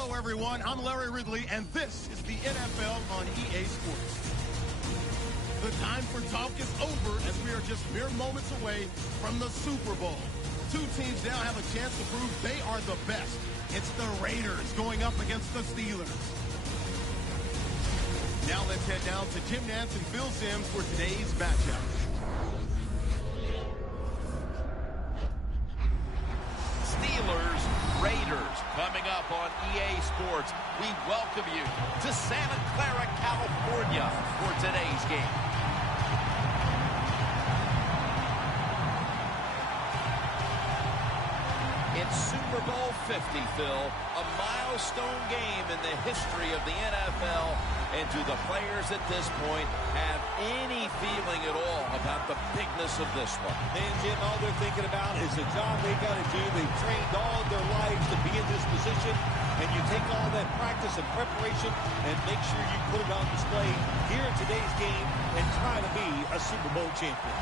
Hello, everyone. I'm Larry Ridley, and this is the NFL on EA Sports. The time for talk is over as we are just mere moments away from the Super Bowl. Two teams now have a chance to prove they are the best. It's the Raiders going up against the Steelers. Now let's head down to Jim Nantz and Phil Simms for today's matchup. Steelers, Raiders, coming up on EA Sports. We welcome you to Santa Clara, California for today's game. It's Super Bowl 50, Phil, a milestone game in the history of the NFL. And do the players at this point have any feeling at all about the bigness of this one? And, Jim, all they're thinking about is the job they got to do. They've trained all of their lives to be in this position. And you take all that practice and preparation and make sure you put it on display here in today's game and try to be a Super Bowl champion.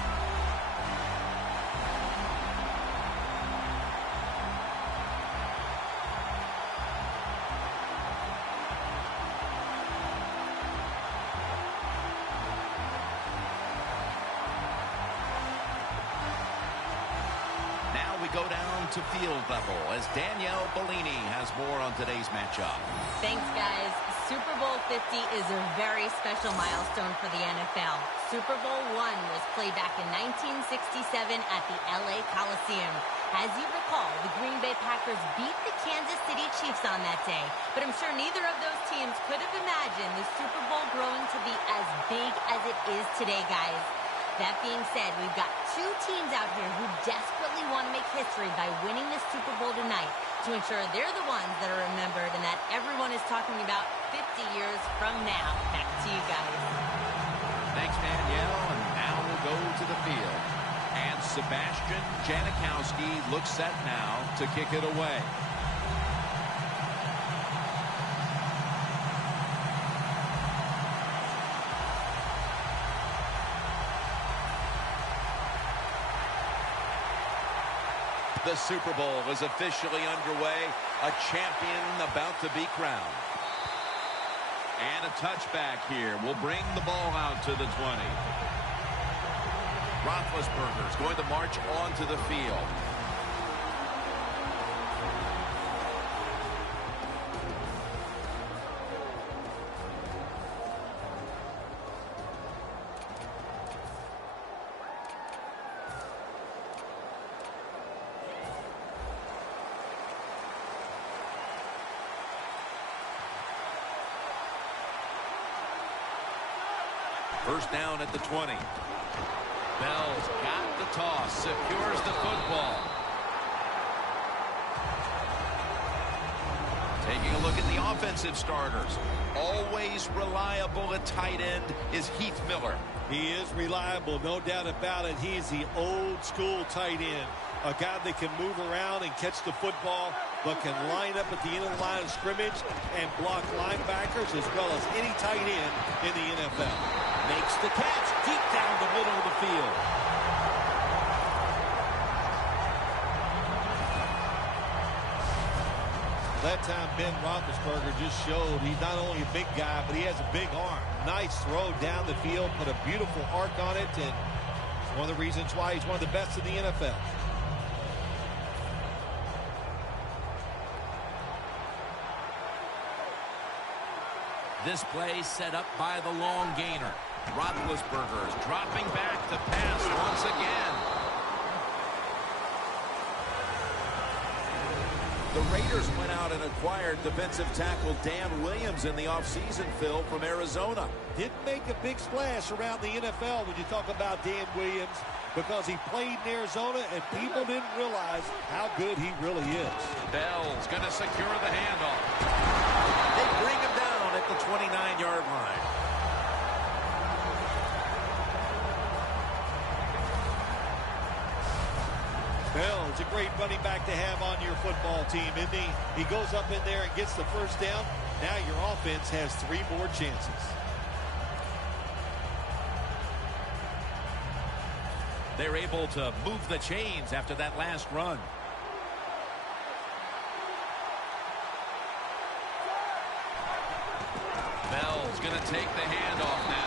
Go down to field level as Danielle Bellini has more on today's matchup. Thanks, guys. Super Bowl 50 is a very special milestone for the NFL. Super Bowl I was played back in 1967 at the LA Coliseum. As you recall, the Green Bay Packers beat the Kansas City Chiefs on that day. But I'm sure neither of those teams could have imagined the Super Bowl growing to be as big as it is today, guys. That being said, we've got two teams out here who desperately want to make history by winning the Super Bowl tonight to ensure they're the ones that are remembered and that everyone is talking about 50 years from now. Back to you guys. Thanks, Danielle. And now we'll go to the field. And Sebastian Janikowski looks set now to kick it away. The Super Bowl is officially underway. A champion about to be crowned. And a touchback here will bring the ball out to the 20. Roethlisberger's going to march onto the field. First down at the 20. Bell's got the toss, secures the football. Taking a look at the offensive starters. Always reliable at tight end is Heath Miller. He is reliable, no doubt about it. He's the old school tight end. A guy that can move around and catch the football, but can line up at the end of the line of scrimmage and block linebackers as well as any tight end in the NFL. Makes the catch deep down the middle of the field. That time, Ben Roethlisberger just showed he's not only a big guy, but he has a big arm. Nice throw down the field, put a beautiful arc on it, and it's one of the reasons why he's one of the best in the NFL. This play set up by the long gainer. Roethlisberger is dropping back to pass once again. The Raiders went out and acquired defensive tackle Dan Williams in the offseason, Phil, from Arizona. Didn't make a big splash around the NFL when you talk about Dan Williams because he played in Arizona and people didn't realize how good he really is. Bell's going to secure the handoff. They bring him down at the 29-yard line. Bell's a great running back to have on your football team, isn't he? He goes up in there and gets the first down. Now your offense has 3 more chances. They're able to move the chains after that last run. to take the handoff now.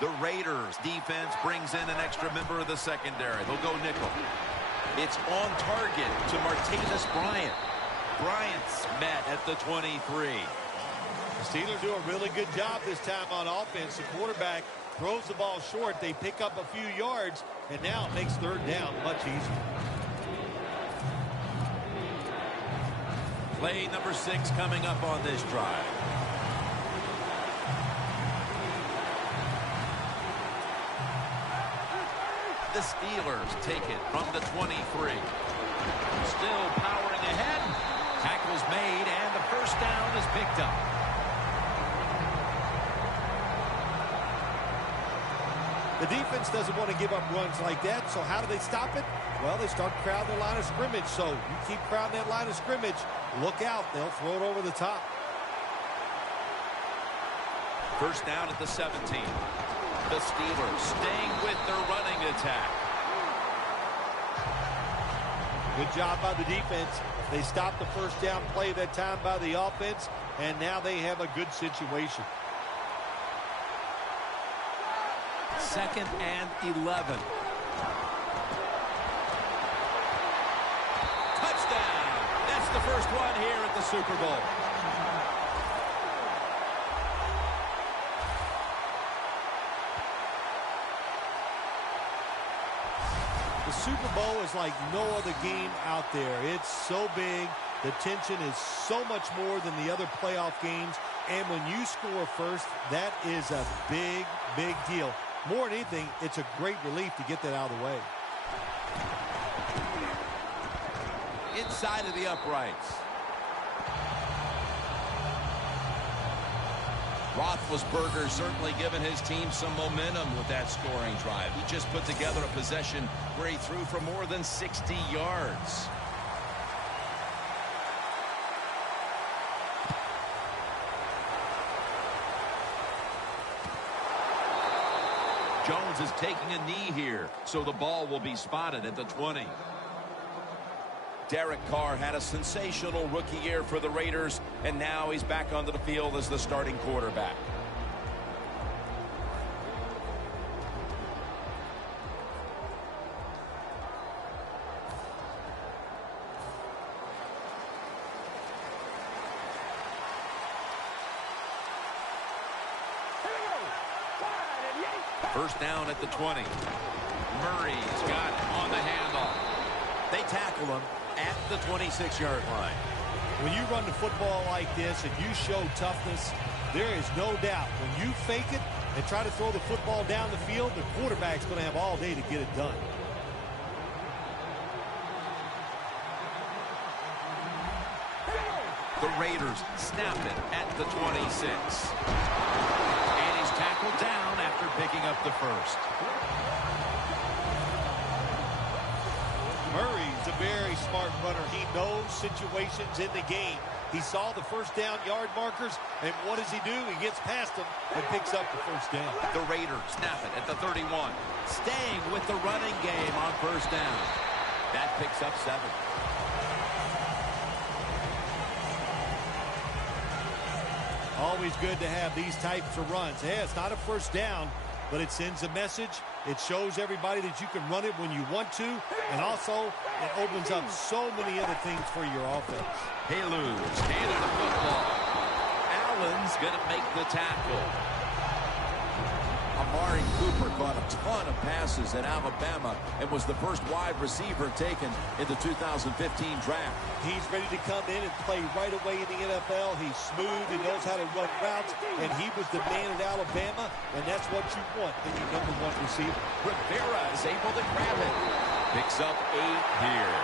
The Raiders defense brings in an extra member of the secondary. They'll go nickel. It's on target to Martavis Bryant. Bryant's met at the 23. The Steelers do a really good job this time on offense. The quarterback throws the ball short. They pick up a few yards, and now it makes third down much easier. Play number 6 coming up on this drive. The Steelers take it from the 23. Still powering ahead. Tackle's made, and the first down is picked up. The defense doesn't want to give up runs like that, so how do they stop it? Well, they start crowding the line of scrimmage, so you keep crowding that line of scrimmage, look out, they'll throw it over the top. First down at the 17. The Steelers staying with their running attack. Good job by the defense. They stopped the first down play that time by the offense, and now they have a good situation. 2nd and 11. Touchdown! That's the first one here at the Super Bowl. The Super Bowl is like no other game out there. It's so big. The tension is so much more than the other playoff games. And when you score first, that is a big, big deal. More than anything, it's a great relief to get that out of the way. Inside of the uprights. Roethlisberger certainly given his team some momentum with that scoring drive. He just put together a possession where he threw for more than 60 yards. Jones is taking a knee here, so the ball will be spotted at the 20. Derek Carr had a sensational rookie year for the Raiders, and now he's back onto the field as the starting quarterback. First down at the 20. Murray's got it on the handoff. They tackle him at the 26-yard line. When you run the football like this and you show toughness, there is no doubt when you fake it and try to throw the football down the field, the quarterback's going to have all day to get it done. The Raiders snap it at the 26. And he's tackled down after picking up the first. Murray's a very smart runner. He knows situations in the game. He saw the first down yard markers, and what does he do? He gets past them and picks up the first down. The Raiders snap it at the 31. Staying with the running game on first down. That picks up 7. Always good to have these types of runs. Yeah, it's not a first down, but it sends a message. It shows everybody that you can run it when you want to, and also it opens up so many other things for your offense. Haley's handed the football. Allen's going to make the tackle. Amari Cooper caught a ton of passes at Alabama and was the first wide receiver taken in the 2015 draft. He's ready to come in and play right away in the NFL. He's smooth. He knows how to run routes, and he was the man at Alabama, and that's what you want in your #1 receiver. Rivera is able to grab it. Picks up 8 here.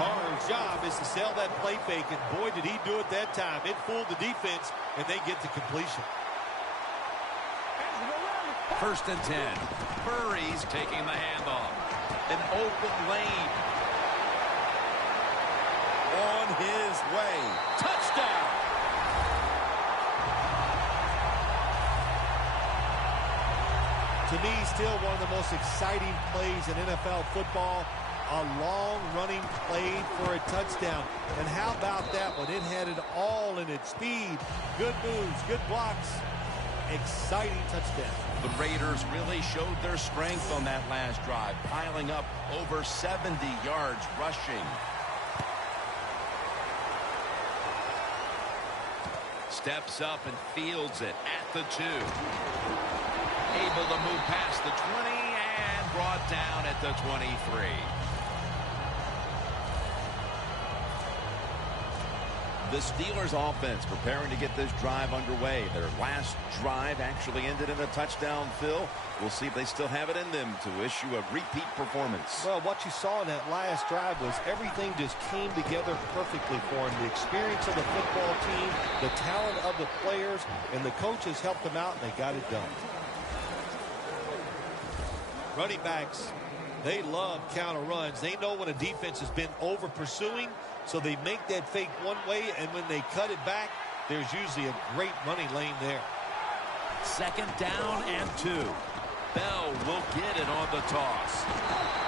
Carr's job is to sell that play fake, and boy, did he do it that time. It fooled the defense, and they get to completion. First and 10. Murray's He's taking the handoff. An open lane. On his way. Touchdown. To me, still one of the most exciting plays in NFL football. A long running play for a touchdown. And how about that one? It had it all in its speed. Good moves, good blocks. Exciting touchdown. The Raiders really showed their strength on that last drive, piling up over 70 yards rushing. Steps up and fields it at the 2. Able to move past the 20 and brought down at the 23. The Steelers offense preparing to get this drive underway. Their last drive actually ended in a touchdown, Phil. We'll see if they still have it in them to issue a repeat performance. Well, what you saw in that last drive was everything just came together perfectly for them. The experience of the football team, the talent of the players, and the coaches helped them out, and they got it done. Running backs, they love counter runs. They know when a defense has been over pursuing, so they make that fake one way, and when they cut it back, there's usually a great running lane there. 2nd down and 2. Bell will get it on the toss.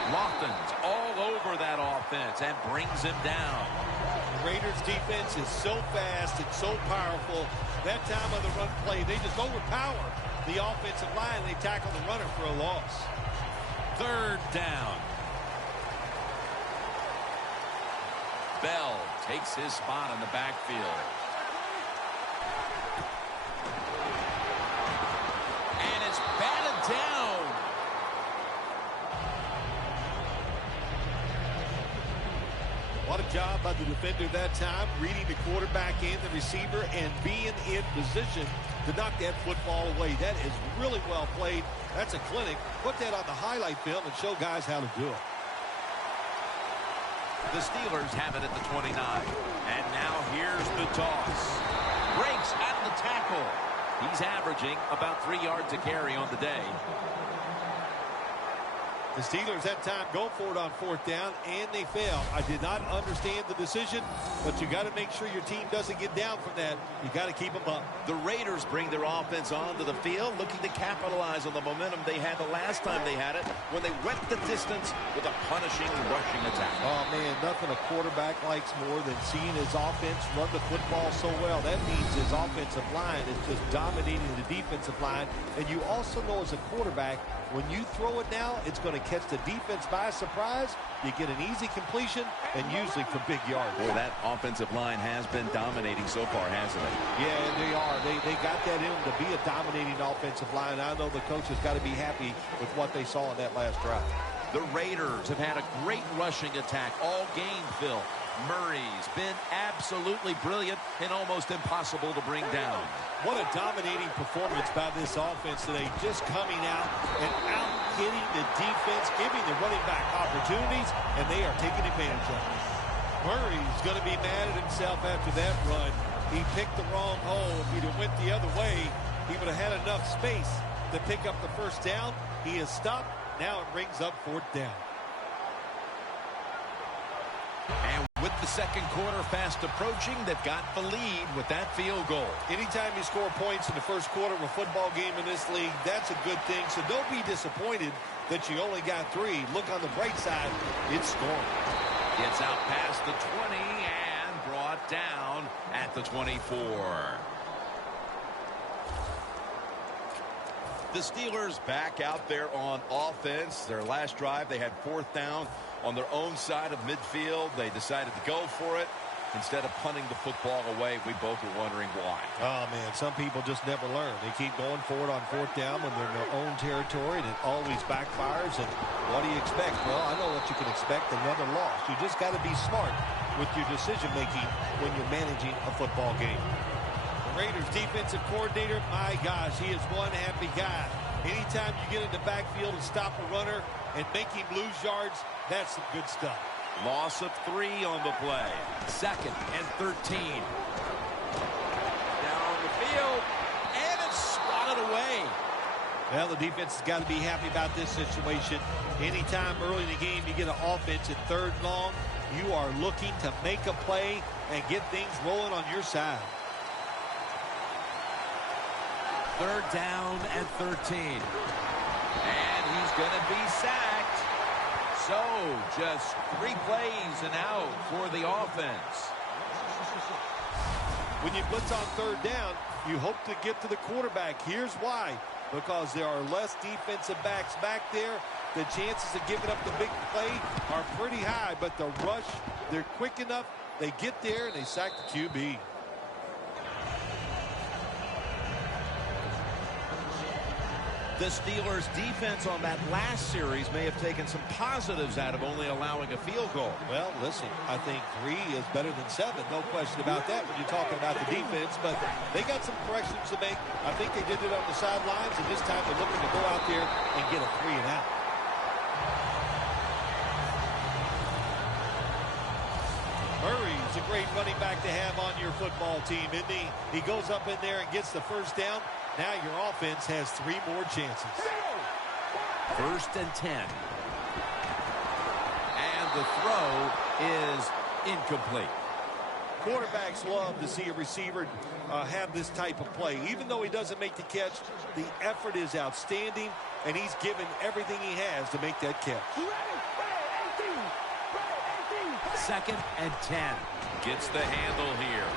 Lofton's all over that offense and brings him down. The Raiders defense is so fast and so powerful. That time on the run play, they just overpower the offensive line. They tackle the runner for a loss. 3rd down. Bell takes his spot in the backfield. And it's batted down. What a job by the defender that time, reading the quarterback and the receiver and being in position to knock that football away. That is really well played. That's a clinic. Put that on the highlight film and show guys how to do it. The Steelers have it at the 29. And now here's the toss. Breaks at the tackle. He's averaging about 3 yards a carry on the day. The Steelers that time go for it on 4th down, and they fail. I did not understand the decision, but you got to make sure your team doesn't get down from that. You got to keep them up. The Raiders bring their offense onto the field, looking to capitalize on the momentum they had the last time they had it when they went the distance with a punishing rushing attack. Oh, man, nothing a quarterback likes more than seeing his offense run the football so well. That means his offensive line is just dominating the defensive line. And you also know as a quarterback, when you throw it now, it's going to catch the defense by surprise. You get an easy completion, and usually for big yards. Boy, that offensive line has been dominating so far, hasn't it? Yeah, they are. They got that in them to be a dominating offensive line. I know the coach has got to be happy with what they saw in that last drive. The Raiders have had a great rushing attack all game, Phil. Murray's been absolutely brilliant and almost impossible to bring down. What a dominating performance by this offense today, just coming out and out-hitting the defense, giving the running back opportunities, and they are taking advantage of it. Murray's going to be mad at himself after that run. He picked the wrong hole. If he'd have went the other way, he would have had enough space to pick up the 1st down. He has stopped. Now it brings up 4th down. And with the 2nd quarter fast approaching, they've got the lead with that field goal. Anytime you score points in the 1st quarter of a football game in this league, that's a good thing. So don't be disappointed that you only got 3. Look on the bright side, it's scoring. Gets out past the 20 and brought down at the 24. The Steelers back out there on offense. Their last drive, they had 4th down on their own side of midfield. They decided to go for it instead of punting the football away. We both were wondering why. Oh, man, some people just never learn. They keep going for it on 4th down when they're in their own territory, and it always backfires. And what do you expect? Well, I know what you can expect, another loss. You just got to be smart with your decision-making when you're managing a football game. The Raiders defensive coordinator, my gosh, he is one happy guy. Anytime you get in the backfield and stop a runner and make him lose yards, that's some good stuff. Loss of 3 on the play. 2nd and 13. Down the field, and it's swatted away. Well, the defense has got to be happy about this situation. Anytime early in the game you get an offense at 3rd and long, you are looking to make a play and get things rolling on your side. 3rd down and 13. And he's going to be sacked. So just 3 plays and out for the offense. When you blitz on 3rd down, you hope to get to the quarterback. Here's why. Because there are less defensive backs back there. The chances of giving up the big play are pretty high. But the rush, they're quick enough. They get there and they sack the QB. The Steelers' defense on that last series may have taken some positives out of only allowing a field goal. Well, listen, I think 3 is better than 7. No question about that when you're talking about the defense. But they got some corrections to make. I think they did it on the sidelines, and this time they're looking to go out there and get a 3 and out. Murray's a great running back to have on your football team, isn't he? He goes up in there and gets the 1st down. Now your offense has 3 more chances. 1st and 10. And the throw is incomplete. Quarterbacks love to see a receiver have this type of play. Even though he doesn't make the catch, the effort is outstanding, and he's given everything he has to make that catch. 2nd and 10. Gets the handle here.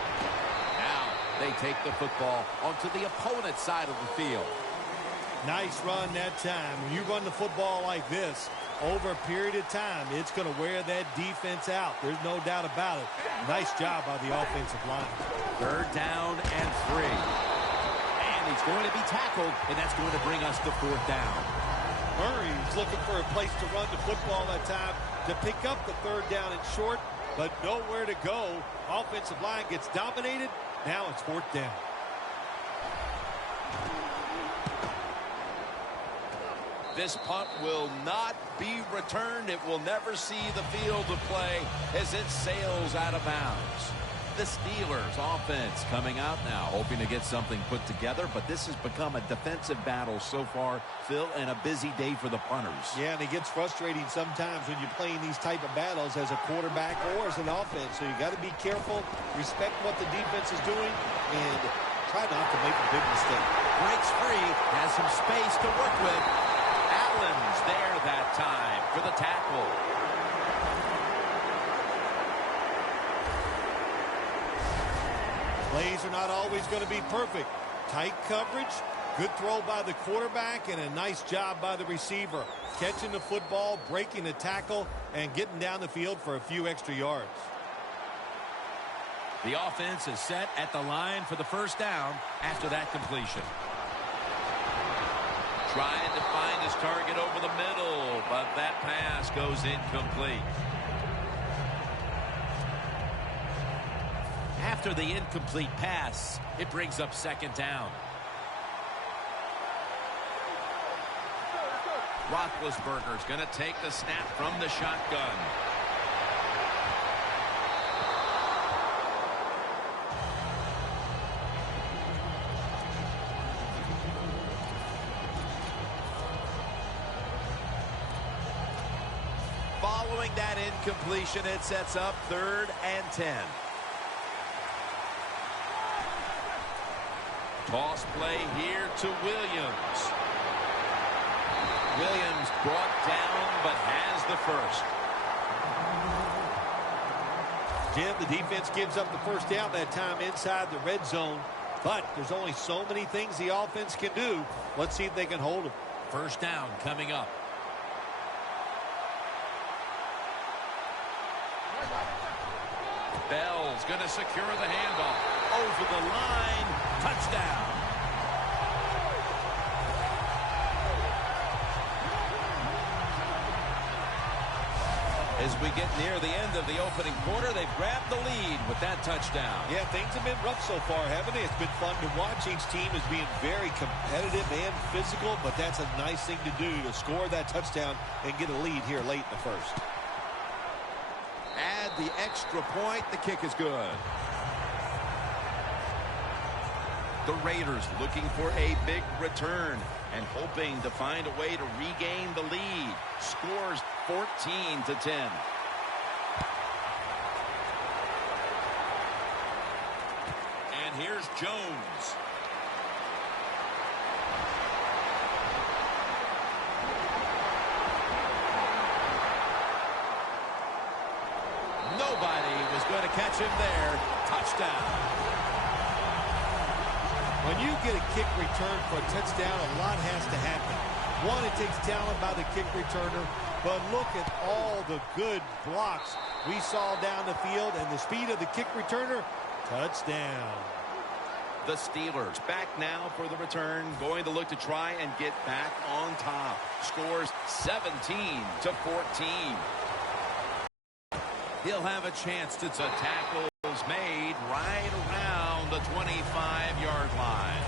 Now they take the football onto the opponent's side of the field. Nice run that time. When you run the football like this, over a period of time, it's going to wear that defense out. There's no doubt about it. Nice job by the offensive line. 3rd down and 3. And he's going to be tackled, and that's going to bring us to 4th down. Murray's looking for a place to run the football that time to pick up the 3rd down and short, but nowhere to go. Offensive line gets dominated. Now it's 4th down. This punt will not be returned. It will never see the field of play as it sails out of bounds. The Steelers offense coming out now, hoping to get something put together, but this has become a defensive battle so far, Phil, and a busy day for the punters. Yeah, and it gets frustrating sometimes when you're playing these type of battles as a quarterback or as an offense. So you got to be careful, respect what the defense is doing, and try not to make a big mistake. Breaks free, has some space to work with. Allen's there that time for the tackle. Plays are not always going to be perfect. Tight coverage, good throw by the quarterback, and a nice job by the receiver. Catching the football, breaking the tackle, and getting down the field for a few extra yards. The offense is set at the line for the 1st down after that completion. Trying to find his target over the middle, but that pass goes incomplete. After the incomplete pass, it brings up 2nd down. Roethlisberger's going to take the snap from the shotgun. Following that incompletion, it sets up 3rd and 10. Toss play here to Williams. Williams brought down, but has the 1st. Jim, the defense gives up the 1st down that time inside the red zone, but there's only so many things the offense can do. Let's see if they can hold it. 1st down coming up. Bell's going to secure the handoff. Over the line. Touchdown. As we get near the end of the opening quarter, they've grabbed the lead with that touchdown. Yeah, things have been rough so far, haven't they? It's been fun to watch. Each team is being very competitive and physical, but that's a nice thing to do, to score that touchdown and get a lead here late in the 1st. Add the extra point. The kick is good. The Raiders looking for a big return. and hoping to find a way to regain the lead. Scores 14-10. And here's Jones. Nobody was going to catch him there. Touchdown. When you get a kick return for a touchdown, a lot has to happen. One, it takes talent by the kick returner, but look at all the good blocks we saw down the field and the speed of the kick returner. Touchdown. The Steelers back now for the return, going to look to try and get back on top. Scores 17-14. He'll have a chance to tackles made right around the 25-yard line.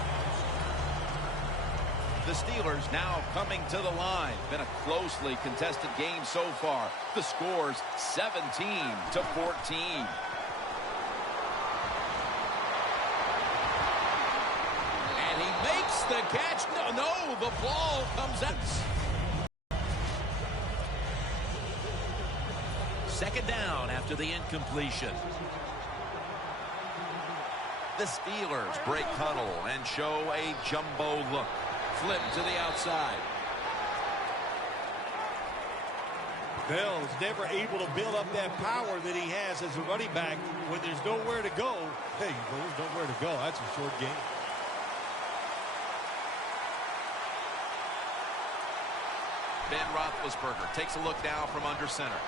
The Steelers now coming to the line. Been a closely contested game so far. The score's 17-14. And he makes the catch. No, the ball comes out. Second down after the incompletion. The Steelers break huddle and show a jumbo look. Flip to the outside. Bell is never able to build up that power that he has as a running back when there's nowhere to go. Hey, there's nowhere to go. That's a short game. Ben Roethlisberger takes a look now from under center.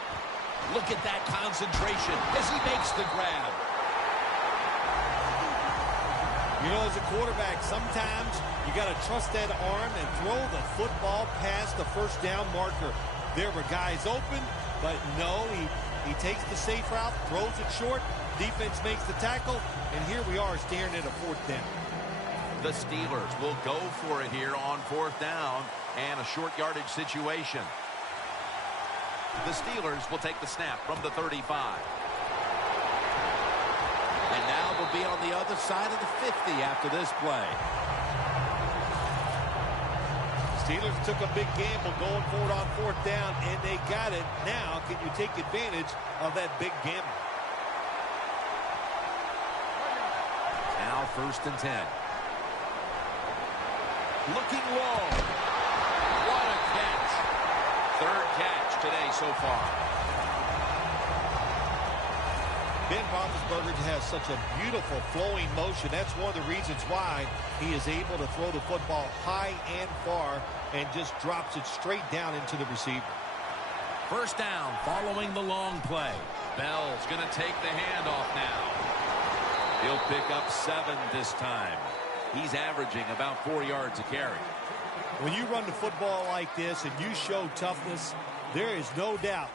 Look at that concentration as he makes the grab. You know, as a quarterback, sometimes you got to trust that arm and throw the football past the first down marker. There were guys open, but no, he takes the safe route, throws it short. Defense makes the tackle, and here we are staring at a fourth down. The Steelers will go for it here on fourth down and a short yardage situation. The Steelers will take the snap from the 35. And now they'll be on the other side of the 50 after this play. Steelers took a big gamble going forward on fourth down, and they got it. Now, can you take advantage of that big gamble? Now first and 10. Looking long. What a catch. Third catch today so far. Ben Roethlisberger has such a beautiful flowing motion. That's one of the reasons why he is able to throw the football high and far and just drops it straight down into the receiver. First down following the long play. Bell's going to take the handoff now. He'll pick up 7 this time. He's averaging about 4 yards a carry. When you run the football like this and you show toughness, there is no doubt.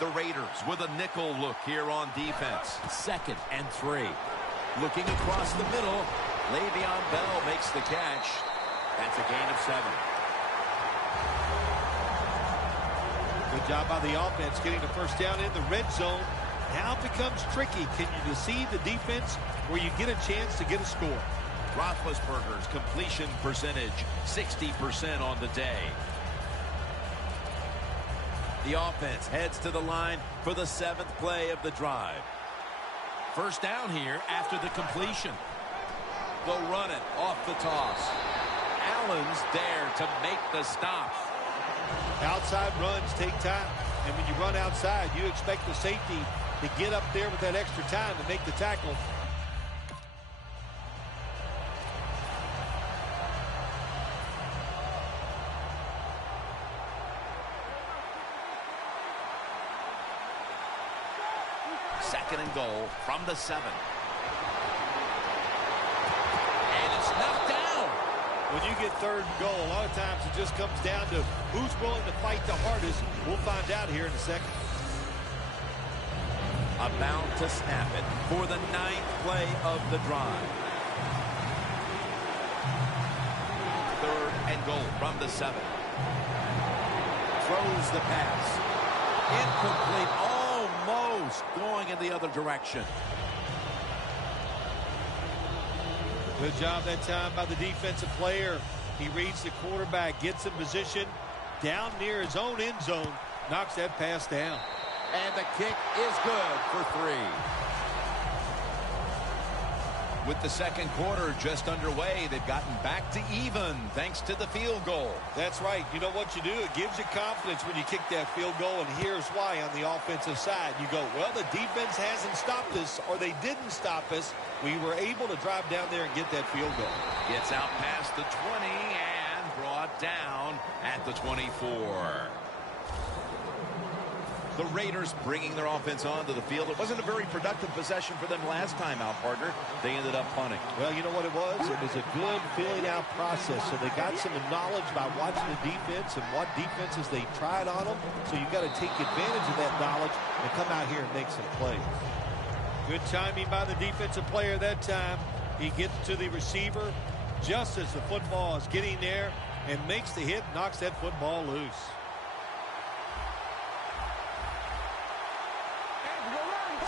The Raiders with a nickel look here on defense. 2nd and 3. Looking across the middle. Le'Veon Bell makes the catch. That's a gain of 7. Good job by the offense getting the first down in the red zone. Now it becomes tricky. Can you deceive the defense where you get a chance to get a score? Roethlisberger's completion percentage, 60% on the day. The offense heads to the line for the 7th play of the drive. First down here after the completion. They'll run it off the toss. Allen's there to make the stop. Outside runs take time. And when you run outside, you expect the safety to get up there with that extra time to make the tackle. Second and goal from the 7. And it's knocked down. When you get third and goal, a lot of times it just comes down to who's willing to fight the hardest. We'll find out here in a second. About to snap it for the 9th play of the drive. 3rd and goal from the 7. Throws the pass. Incomplete, almost going in the other direction. Good job that time by the defensive player. He reads the quarterback, gets in position down near his own end zone, knocks that pass down. And the kick is good for 3. With the second quarter just underway, they've gotten back to even thanks to the field goal. That's right. You know what you do? It gives you confidence when you kick that field goal, and here's why on the offensive side. You go, well, the defense hasn't stopped us, or they didn't stop us. We were able to drive down there and get that field goal. Gets out past the 20 and brought down at the 24. The Raiders bringing their offense onto the field. It wasn't a very productive possession for them last time out, partner. They ended up punting. Well, you know what it was? It was a good filling out process. So they got some knowledge by watching the defense and what defenses they tried on them. So you've got to take advantage of that knowledge and come out here and make some plays. Good timing by the defensive player that time. He gets to the receiver just as the football is getting there and makes the hit, knocks that football loose.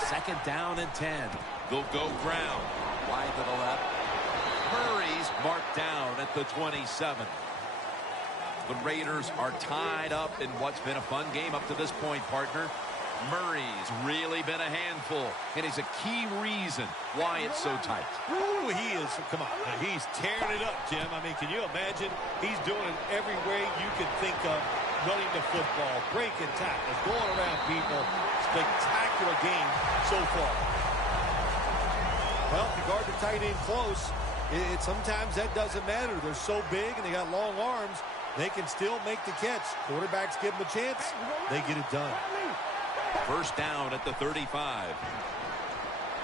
Second down and 10. They'll go ground. Wide to the left. Murray's marked down at the 27. The Raiders are tied up in what's been a fun game up to this point, partner. Murray's really been a handful, and he's a key reason why it's so tight. Ooh, he is. Come on. He's tearing it up, Jim. I mean, can you imagine? He's doing it every way you can think of. Running the football, breaking tackles, going around people. Spectacular game so far. Well, if you guard the tight end close, sometimes that doesn't matter. They're so big and they got long arms, they can still make the catch. Quarterbacks give them a chance, they get it done. First down at the 35.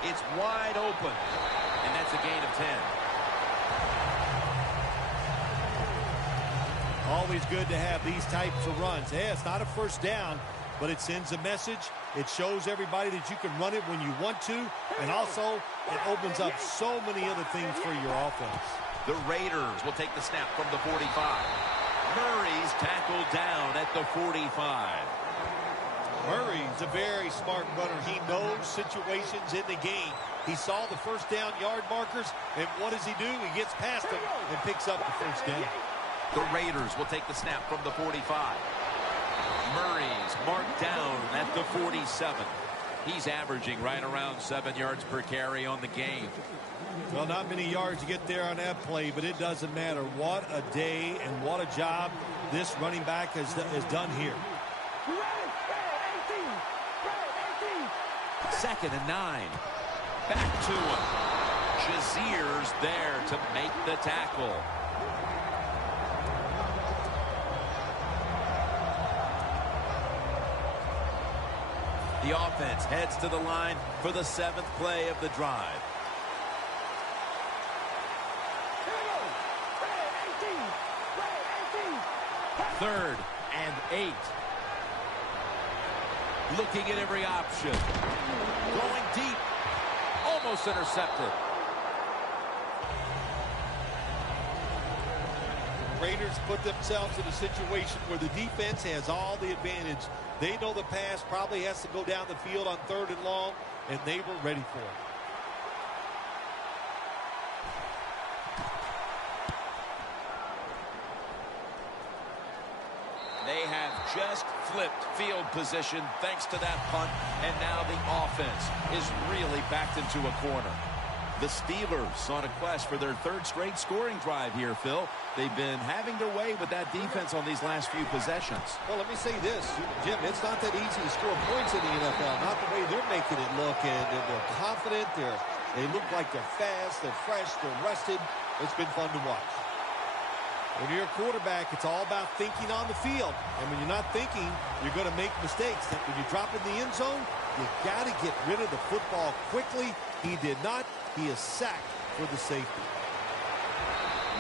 It's wide open, and that's a gain of 10. Always good to have these types of runs. Yeah, it's not a first down, but it sends a message. It shows everybody that you can run it when you want to, and also it opens up so many other things for your offense. The Raiders will take the snap from the 45. Murray's tackled down at the 45. Murray's a very smart runner. He knows situations in the game. He saw the first down yard markers, and what does he do? He gets past them and picks up the first down. The Raiders will take the snap from the 45. Murray's marked down at the 47. He's averaging right around 7 yards per carry on the game. Well, not many yards to get there on that play, but it doesn't matter. What a day and what a job this running back has done here. Second and 9. Back to him. Shazier's there to make the tackle. The offense heads to the line for the 7th play of the drive. Third and 8. Looking at every option. Going deep. Almost intercepted. Raiders put themselves in a situation where the defense has all the advantage. They know the pass probably has to go down the field on 3rd and long, and they were ready for it. They have just flipped field position thanks to that punt, and now the offense is really backed into a corner. The Steelers on a quest for their 3rd straight scoring drive here, Phil. They've been having their way with that defense on these last few possessions. Well, let me say this, Jim, it's not that easy to score points in the NFL, not the way they're making it look, and they're confident, they look like they're fast, they're fresh, they're rested. It's been fun to watch. When you're a quarterback, it's all about thinking on the field, and when you're not thinking, you're going to make mistakes. When you drop in the end zone, you got to get rid of the football quickly. He did not. He is sacked for the safety.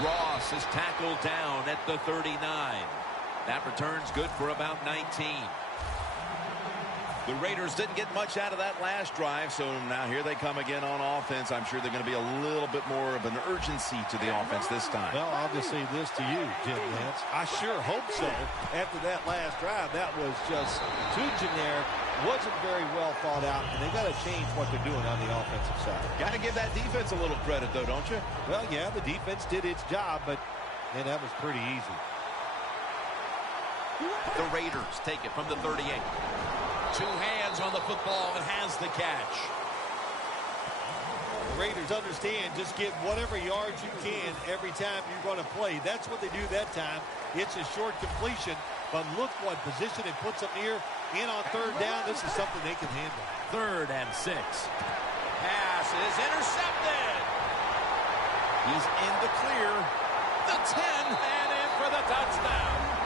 Ross is tackled down at the 39. That return's good for about 19. The Raiders didn't get much out of that last drive, so now here they come again on offense. I'm sure they're going to be a little bit more of an urgency to the offense this time. Well, I'll just say this to you, Jim Nance. I sure hope so. After that last drive, that was just too generic, wasn't very well thought out, and they got to change what they're doing on the offensive side. Got to give that defense a little credit, though, don't you? Well, yeah, the defense did its job, but man, that was pretty easy. The Raiders take it from the 38. Two hands on the football and has the catch. The Raiders understand just get whatever yards you can every time you're going to play. That's what they do that time. It's a short completion, but look what position it puts them here in on third down. This is something they can handle. 3rd and 6. Pass is intercepted. He's in the clear. The 10 and in for the touchdown.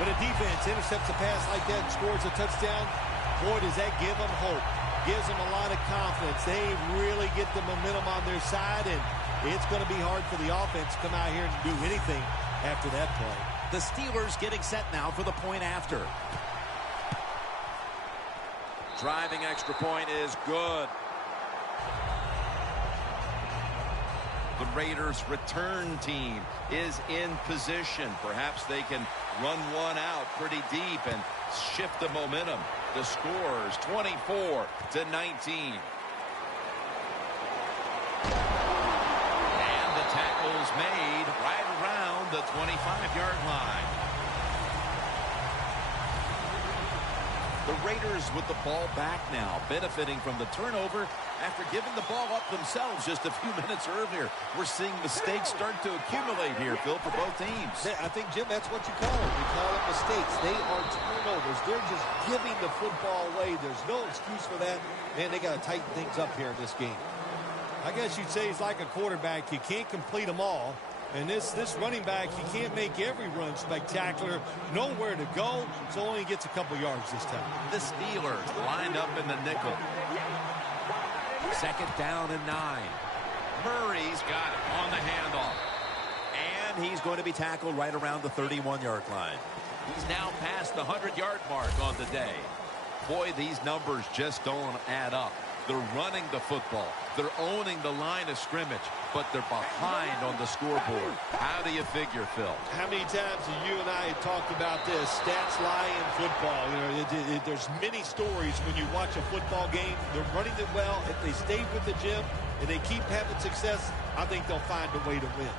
When a defense intercepts a pass like that and scores a touchdown, boy, does that give them hope. Gives them a lot of confidence. They really get the momentum on their side, and it's going to be hard for the offense to come out here and do anything after that play. The Steelers getting set now for the point after. Driving extra point is good. The Raiders' return team is in position. Perhaps they can run one out pretty deep and shift the momentum. The score is 24-19. And the tackle's made right around the 25-yard line. The Raiders with the ball back now, benefiting from the turnover after giving the ball up themselves just a few minutes earlier. We're seeing mistakes start to accumulate here, Phil, for both teams. I think, Jim, that's what you call them. You call them mistakes. They are turnovers. They're just giving the football away. There's no excuse for that. Man, they got to tighten things up here in this game. I guess you'd say he's like a quarterback. You can't complete them all. And this running back, he can't make every run spectacular. Nowhere to go, so only gets a couple yards this time. The Steelers lined up in the nickel. 2nd down and 9. Murray's got it on the handoff. And he's going to be tackled right around the 31-yard line. He's now past the 100-yard mark on the day. Boy, these numbers just don't add up. They're running the football. They're owning the line of scrimmage, but they're behind on the scoreboard. How do you figure, Phil? How many times have you and I talked about this? Stats lie in football. You know, there's many stories when you watch a football game. They're running it well. If they stay with the gym and they keep having success, I think they'll find a way to win.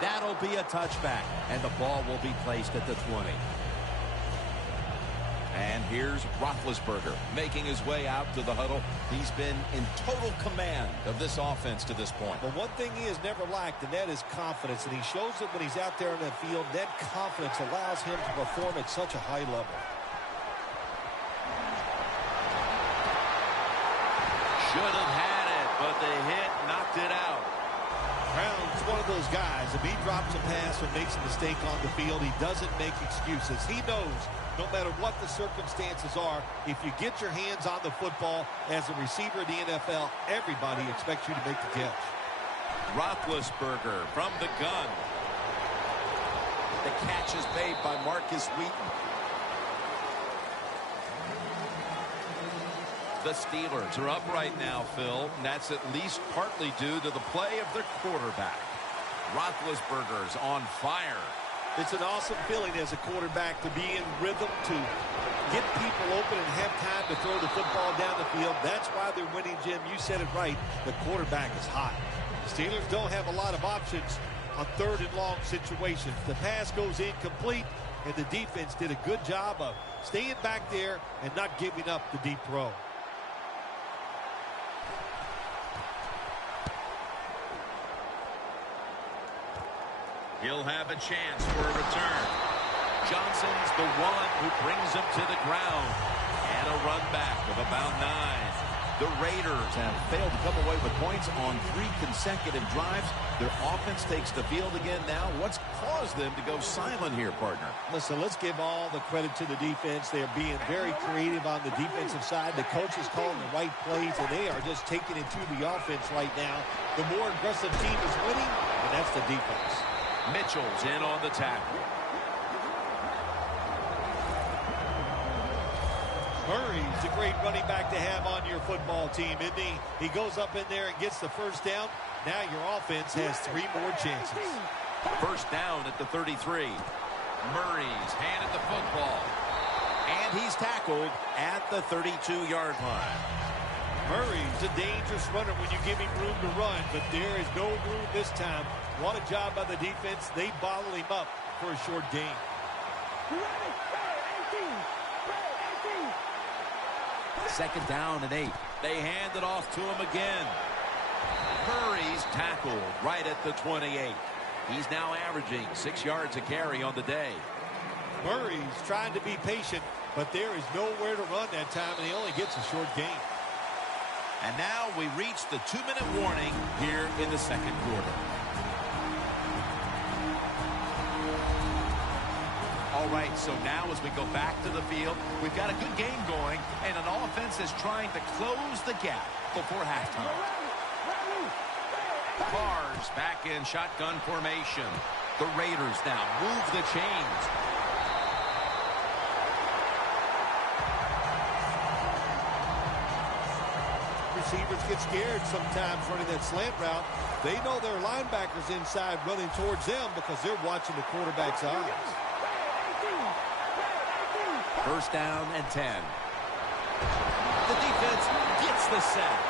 That'll be a touchback, and the ball will be placed at the 20. And here's Roethlisberger making his way out to the huddle. He's been in total command of this offense to this point. But one thing he has never lacked, and that is confidence. And he shows it when he's out there on the field. That confidence allows him to perform at such a high level. Should have had it, but the hit knocked it out. Brown's one of those guys. If he drops a pass or makes a mistake on the field, he doesn't make excuses. He knows no matter what the circumstances are, if you get your hands on the football as a receiver in the NFL, everybody expects you to make the catch. Roethlisberger from the gun. The catch is made by Marcus Wheaton. The Steelers are up right now, Phil, and that's at least partly due to the play of their quarterback. Roethlisberger's on fire. It's an awesome feeling as a quarterback to be in rhythm, to get people open and have time to throw the football down the field. That's why they're winning, Jim. You said it right. The quarterback is hot. The Steelers don't have a lot of options on 3rd and long situations. The pass goes incomplete, and the defense did a good job of staying back there and not giving up the deep throw. He'll have a chance for a return. Johnson's the one who brings him to the ground. And a run back of about 9. The Raiders have failed to come away with points on 3 consecutive drives. Their offense takes the field again now. What's caused them to go silent here, partner? Listen, let's give all the credit to the defense. They're being very creative on the defensive side. The coach is calling the right plays, and they are just taking it to the offense right now. The more aggressive team is winning, and that's the defense. Mitchell's in on the tackle. Murray's a great running back to have on your football team, isn't he? He goes up in there and gets the first down. Now your offense has 3 more chances. First down at the 33. Murray's handed the football. And he's tackled at the 32-yard line. Murray's a dangerous runner when you give him room to run, but there is no room this time. What a job by the defense. They bottle him up for a short gain. Second down and 8. They hand it off to him again. Murray's tackled right at the 28. He's now averaging 6 yards a carry on the day. Murray's trying to be patient, but there is nowhere to run that time, and he only gets a short gain. And now we reach the 2-minute warning here in the second quarter. All right, so now as we go back to the field, we've got a good game going, and an offense is trying to close the gap before halftime. Carr's back in shotgun formation. The Raiders now move the chains. Receivers get scared sometimes running that slant route. They know their linebackers inside running towards them because they're watching the quarterback's eyes. First down and 10. The defense gets the sack.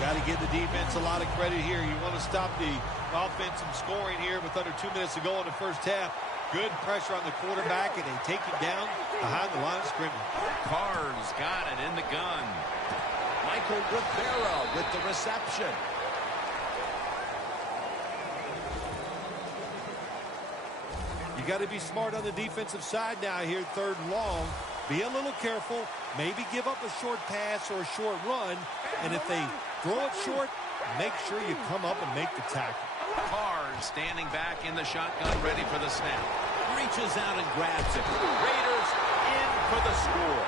Got to give the defense a lot of credit here. You want to stop the offense from scoring here with under 2 minutes to go in the first half. Good pressure on the quarterback, and they take him down behind the line of scrimmage. Carr's got it in the gun. Michael Rivera with the reception. You got to be smart on the defensive side now here, 3rd and long. Be a little careful. Maybe give up a short pass or a short run. And if they throw it short, make sure you come up and make the tackle. Carr standing back in the shotgun, ready for the snap. Reaches out and grabs it. Raiders in for the score.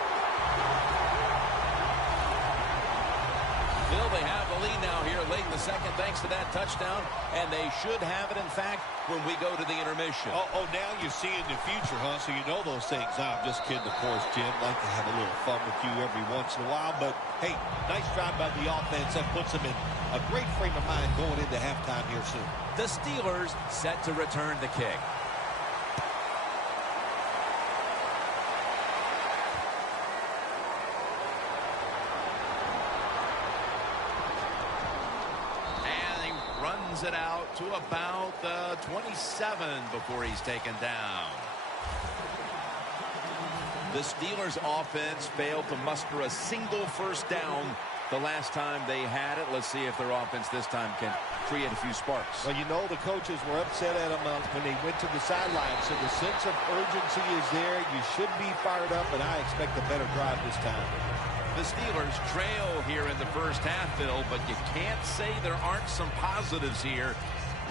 Phil, they have the lead now here late in the second thanks to that touchdown, and they should have it, in fact, when we go to the intermission. Oh, now you're seeing the future, huh? So you know those things. I'm just kidding, of course, Jim. Like to have a little fun with you every once in a while. But, hey, nice drive by the offense. That puts them in a great frame of mind going into halftime here soon. The Steelers set to return the kick. It out to about the 27 before he's taken down. The Steelers offense failed to muster a single first down the last time they had it. Let's see if their offense this time can create a few sparks. Well, you know the coaches were upset at them when they went to the sideline, so the sense of urgency is there. You should be fired up, and I expect a better drive this time. The Steelers trail here in the first half, Phil, but you can't say there aren't some positives here.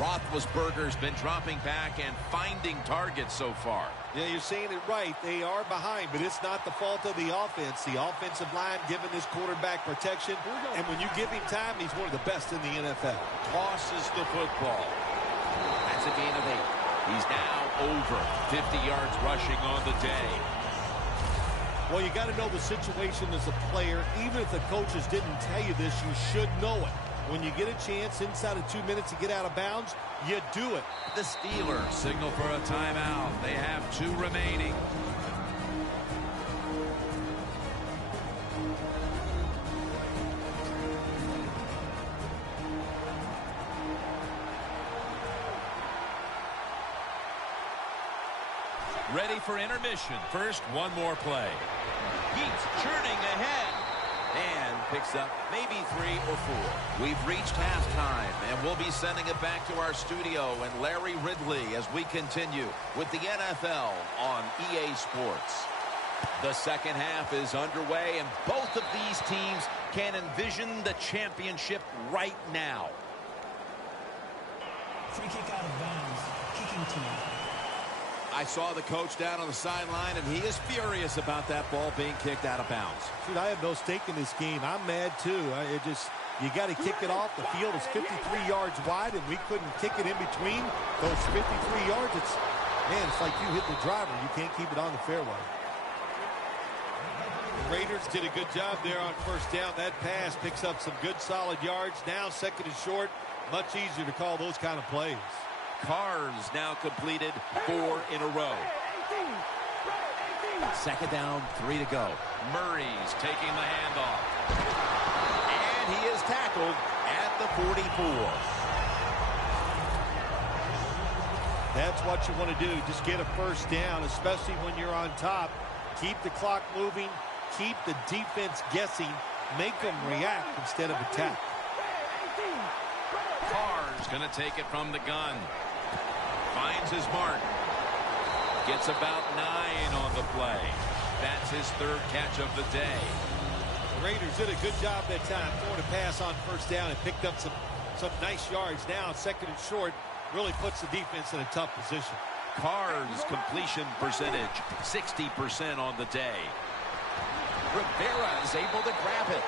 Roethlisberger's been dropping back and finding targets so far. Yeah, you're saying it right. They are behind, but it's not the fault of the offense. The offensive line giving this quarterback protection, and when you give him time, he's one of the best in the NFL. Tosses the football. That's a gain of 8. He's now over 50 yards rushing on the day. Well, you got to know the situation as a player. Even if the coaches didn't tell you this, you should know it. When you get a chance inside of 2 minutes to get out of bounds, you do it. The Steelers signal for a timeout. They have 2 remaining. Ready for intermission. First, one more play. He's churning ahead and picks up maybe 3 or 4. We've reached halftime, and we'll be sending it back to our studio and Larry Ridley as we continue with the NFL on EA Sports. The second half is underway, and both of these teams can envision the championship right now. Free kick out of bounds. Kicking team. I saw the coach down on the sideline, and he is furious about that ball being kicked out of bounds. Dude, I have no stake in this game. I'm mad, too. You got to kick it off. The field is 53 yards wide, and we couldn't kick it in between those 53 yards. It's like you hit the driver. You can't keep it on the fairway. The Raiders did a good job there on first down. That pass picks up some good, solid yards. Now second and short. Much easier to call those kind of plays. Carrs now completed 4 in a row. Second down, 3 to go. Murray's taking the handoff. And he is tackled at the 44. That's what you want to do. Just get a first down, especially when you're on top. Keep the clock moving. Keep the defense guessing. Make them react instead of attack. Carr's going to take it from the gun. Finds his mark. Gets about 9 on the play. That's his third catch of the day. The Raiders did a good job that time throwing a pass on first down and picked up some nice yards. Now second and short really puts the defense in a tough position. Carr's completion percentage 60% on the day. Rivera is able to grab it.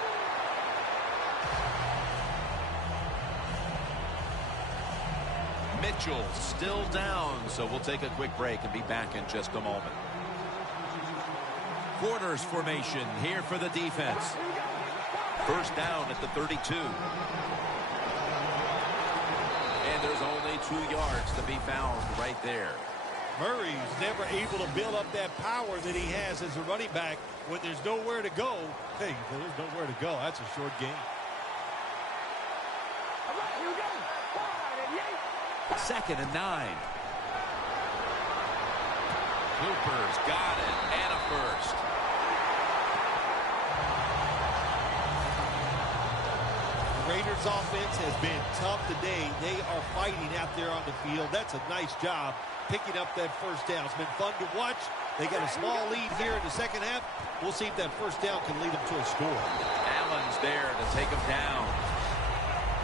Mitchell still down, so we'll take a quick break and be back in just a moment. Quarters formation here for the defense. First down at the 32. And there's only 2 yards to be found right there. Murray's never able to build up that power that he has as a running back when there's nowhere to go. Hey, there's nowhere to go. That's a short game. Second and 9. Cooper's got it, and a first. The Raiders offense has been tough today. They are fighting out there on the field. That's a nice job picking up that first down. It's been fun to watch. They got a small lead here in the second half. We'll see if that first down can lead them to a score. Allen's there to take him down.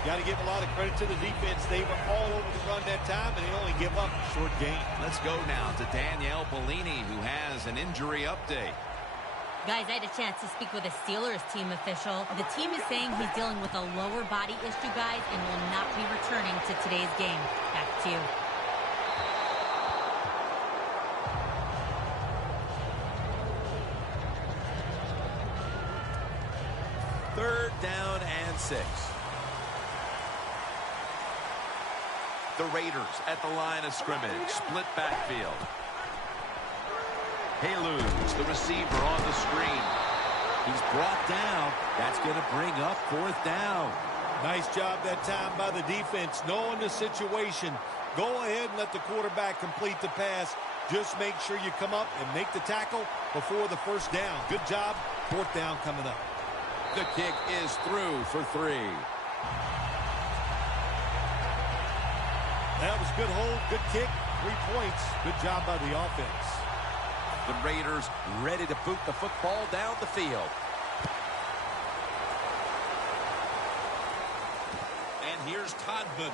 Got to give a lot of credit to the defense. They were all over the run that time, and they only give up a short game. Let's go now to Danielle Bellini, who has an injury update. Guys, I had a chance to speak with a Steelers team official. The team is saying he's dealing with a lower body issue, guys, and will not be returning to today's game. Back to you. Third down and 6. The Raiders at the line of scrimmage. Split backfield. Haluz, the receiver on the screen. He's brought down. That's going to bring up fourth down. Nice job that time by the defense. Knowing the situation. Go ahead and let the quarterback complete the pass. Just make sure you come up and make the tackle before the first down. Good job. Fourth down coming up. The kick is through for 3. That was good hold, good kick, 3 points. Good job by the offense. The Raiders ready to boot the football down the field. And here's Todman.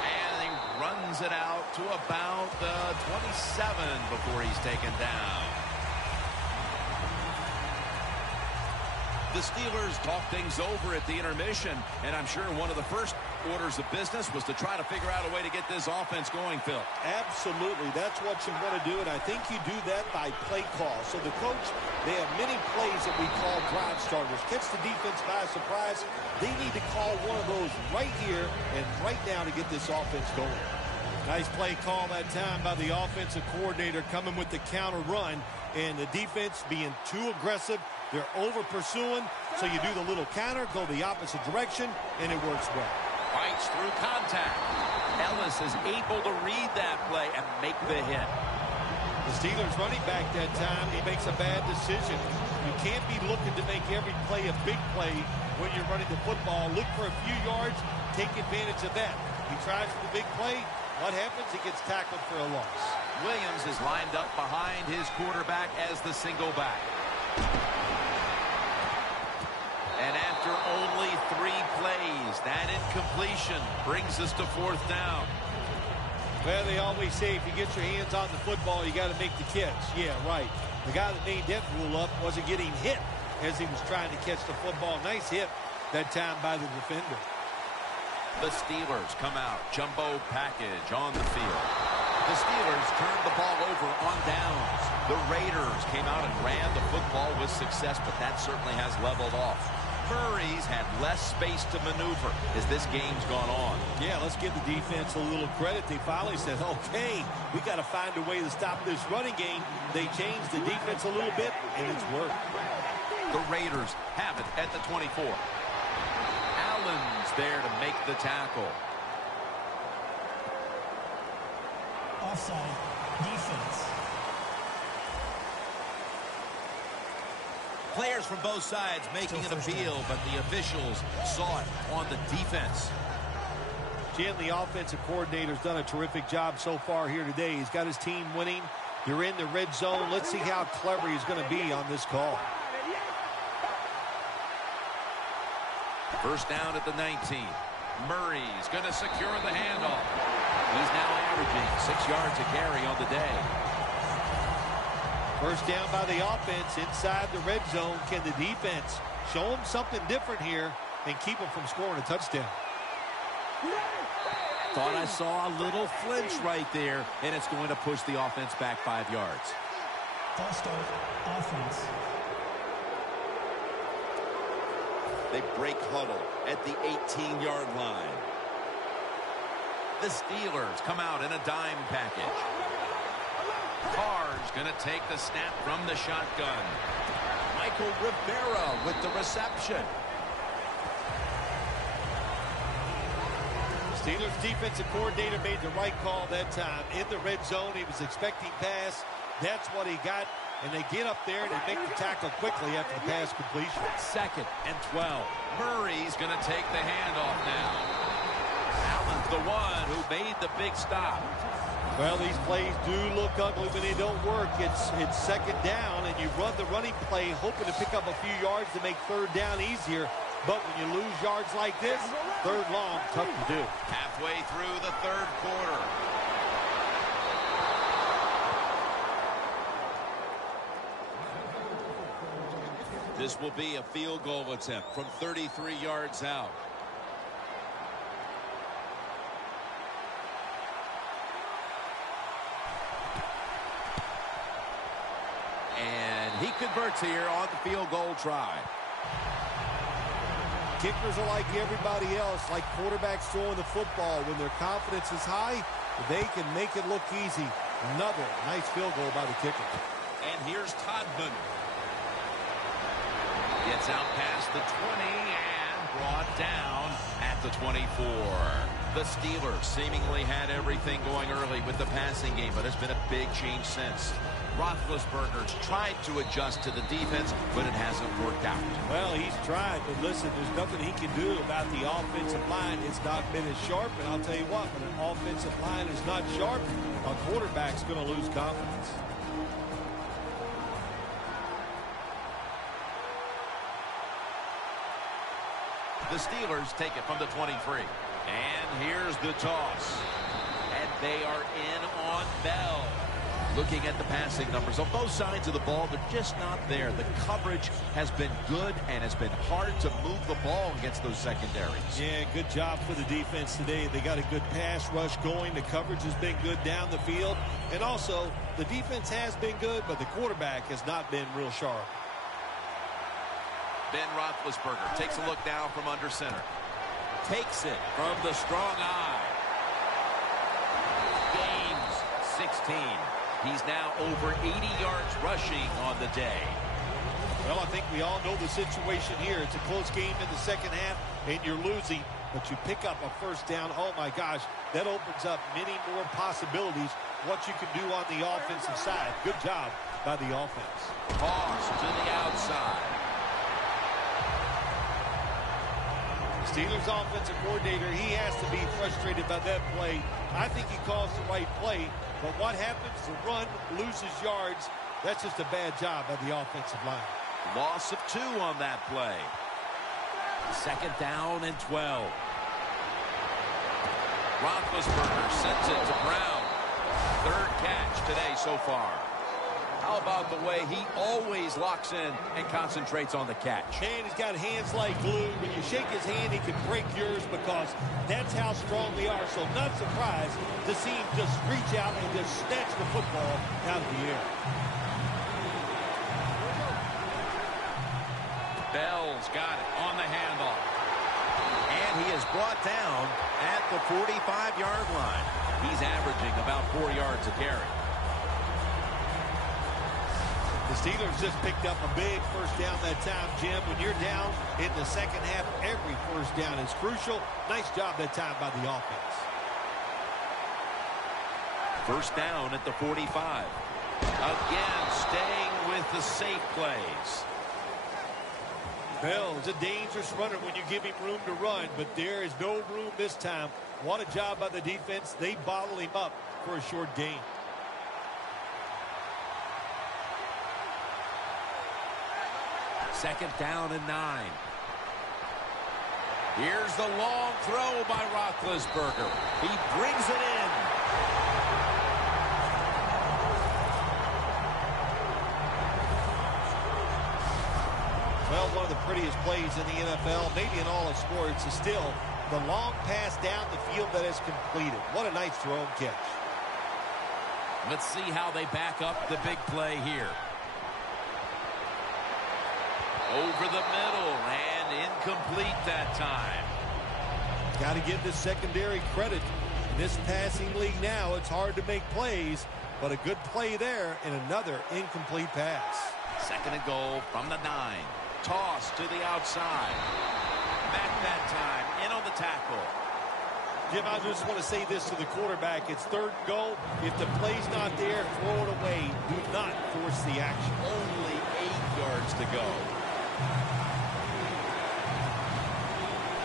And he runs it out to about the 27 before he's taken down. The Steelers talk things over at the intermission, and I'm sure one of the first orders of business was to try to figure out a way to get this offense going, Phil. Absolutely. That's what you want to do, and I think you do that by play call. So the coach, they have many plays that we call drive starters. Catch the defense by surprise. They need to call one of those right here and right now to get this offense going. Nice play call that time by the offensive coordinator coming with the counter run, and the defense being too aggressive. They're over pursuing, so you do the little counter, go the opposite direction, and it works well. Fights through contact. Ellis is able to read that play and make the hit. The Steelers running back that time, he makes a bad decision. You can't be looking to make every play a big play when you're running the football. Look for a few yards, take advantage of that. He tries for the big play. What happens? He gets tackled for a loss. Williams is lined up behind his quarterback as the single back. And after only 3 plays, that incompletion brings us to 4th down. Well, they always say if you get your hands on the football, you got to make the catch. Yeah, right. The guy that made that rule up wasn't getting hit as he was trying to catch the football. Nice hit that time by the defender. The Steelers come out. Jumbo package on the field. The Steelers turned the ball over on downs. The Raiders came out and ran the football with success, but that certainly has leveled off. Murray's had less space to maneuver as this game's gone on. Yeah, let's give the defense a little credit. They finally said, okay, we got to find a way to stop this running game. They changed the defense a little bit, and it's worked. The Raiders have it at the 24. Allen's there to make the tackle. Offside. Defense. Players from both sides making an appeal, but the officials saw it on the defense. Jim, the offensive coordinator's done a terrific job so far here today. He's got his team winning. You're in the red zone. Let's see how clever he's going to be on this call. First down at the 19. Murray's going to secure the handoff. He's now averaging 6 yards a carry on the day. First down by the offense inside the red zone. Can the defense show them something different here and keep them from scoring a touchdown? Thought I saw a little flinch right there, and it's going to push the offense back 5 yards. False start. Offense. They break huddle at the 18-yard line. The Steelers come out in a dime package. Carr's going to take the snap from the shotgun. Michael Rivera with the reception. Steelers defensive coordinator made the right call that time. In the red zone, he was expecting pass. That's what he got. And they get up there and they make the tackle quickly after the pass completion. 2nd and 12. Murray's going to take the handoff now. Allen's the one who made the big stop. Well, these plays do look ugly when they don't work. It's 2nd down, and you run the running play hoping to pick up a few yards to make 3rd down easier. But when you lose yards like this, 3rd long, tough to do. Halfway through the 3rd quarter. This will be a field goal attempt from 33 yards out. And he converts here on the field goal try. Kickers are like everybody else, like quarterbacks throwing the football. When their confidence is high, they can make it look easy. Another nice field goal by the kicker. And here's Todman. Gets out past the 20 and brought down at the 24. The Steelers seemingly had everything going early with the passing game, but it's been a big change since. Roethlisberger's tried to adjust to the defense, but it hasn't worked out. Well, he's tried, but listen, there's nothing he can do about the offensive line. It's not been as sharp, and I'll tell you what, when an offensive line is not sharp, a quarterback's going to lose confidence. The Steelers take it from the 23. And here's the toss. And they are in on Bell. Looking at the passing numbers on both sides of the ball, they're just not there. The coverage has been good, and it's been hard to move the ball against those secondaries. Yeah, good job for the defense today. They got a good pass rush going. The coverage has been good down the field. And also, the defense has been good, but the quarterback has not been real sharp. Ben Roethlisberger takes a look now from under center. Takes it from the strong eye. Gains 16. He's now over 80 yards rushing on the day. Well, I think we all know the situation here. It's a close game in the second half, and you're losing. but you pick up a first down. Oh, my gosh, that opens up many more possibilities what you can do on the offensive side. Good job by the offense. Toss to the outside. Steelers offensive coordinator, he has to be frustrated by that play. I think he calls the right play, but what happens? The run loses yards. That's just a bad job by the offensive line. Loss of 2 on that play. 2nd down and 12. Roethlisberger sends it to Brown. 3rd catch today so far. How about the way he always locks in and concentrates on the catch? Man, he's got hands like glue. When you shake his hand, he can break yours because that's how strong they are. So not surprised to see him just reach out and just snatch the football out of the air. Bell's got it on the handoff. And he is brought down at the 45-yard line. He's averaging about 4 yards a carry. The Steelers just picked up a big first down that time, Jim. When you're down in the second half, every first down is crucial. Nice job that time by the offense. First down at the 45. Again, staying with the safe plays. Bell is a dangerous runner when you give him room to run, but there is no room this time. What a job by the defense. They bottle him up for a short gain. Second down and 9. Here's the long throw by Roethlisberger. He brings it in. Well, one of the prettiest plays in the NFL, maybe in all of sports, is still the long pass down the field that is completed. What a nice throw and catch. Let's see how they back up the big play here. Over the middle and incomplete that time. Got to give the secondary credit. In this passing league now, it's hard to make plays, but a good play there and another incomplete pass. 2nd and goal from the 9. Toss to the outside. Back that time. In on the tackle. Jim, I just want to say this to the quarterback. It's 3rd and goal. If the play's not there, throw it away. Do not force the action. Only 8 yards to go.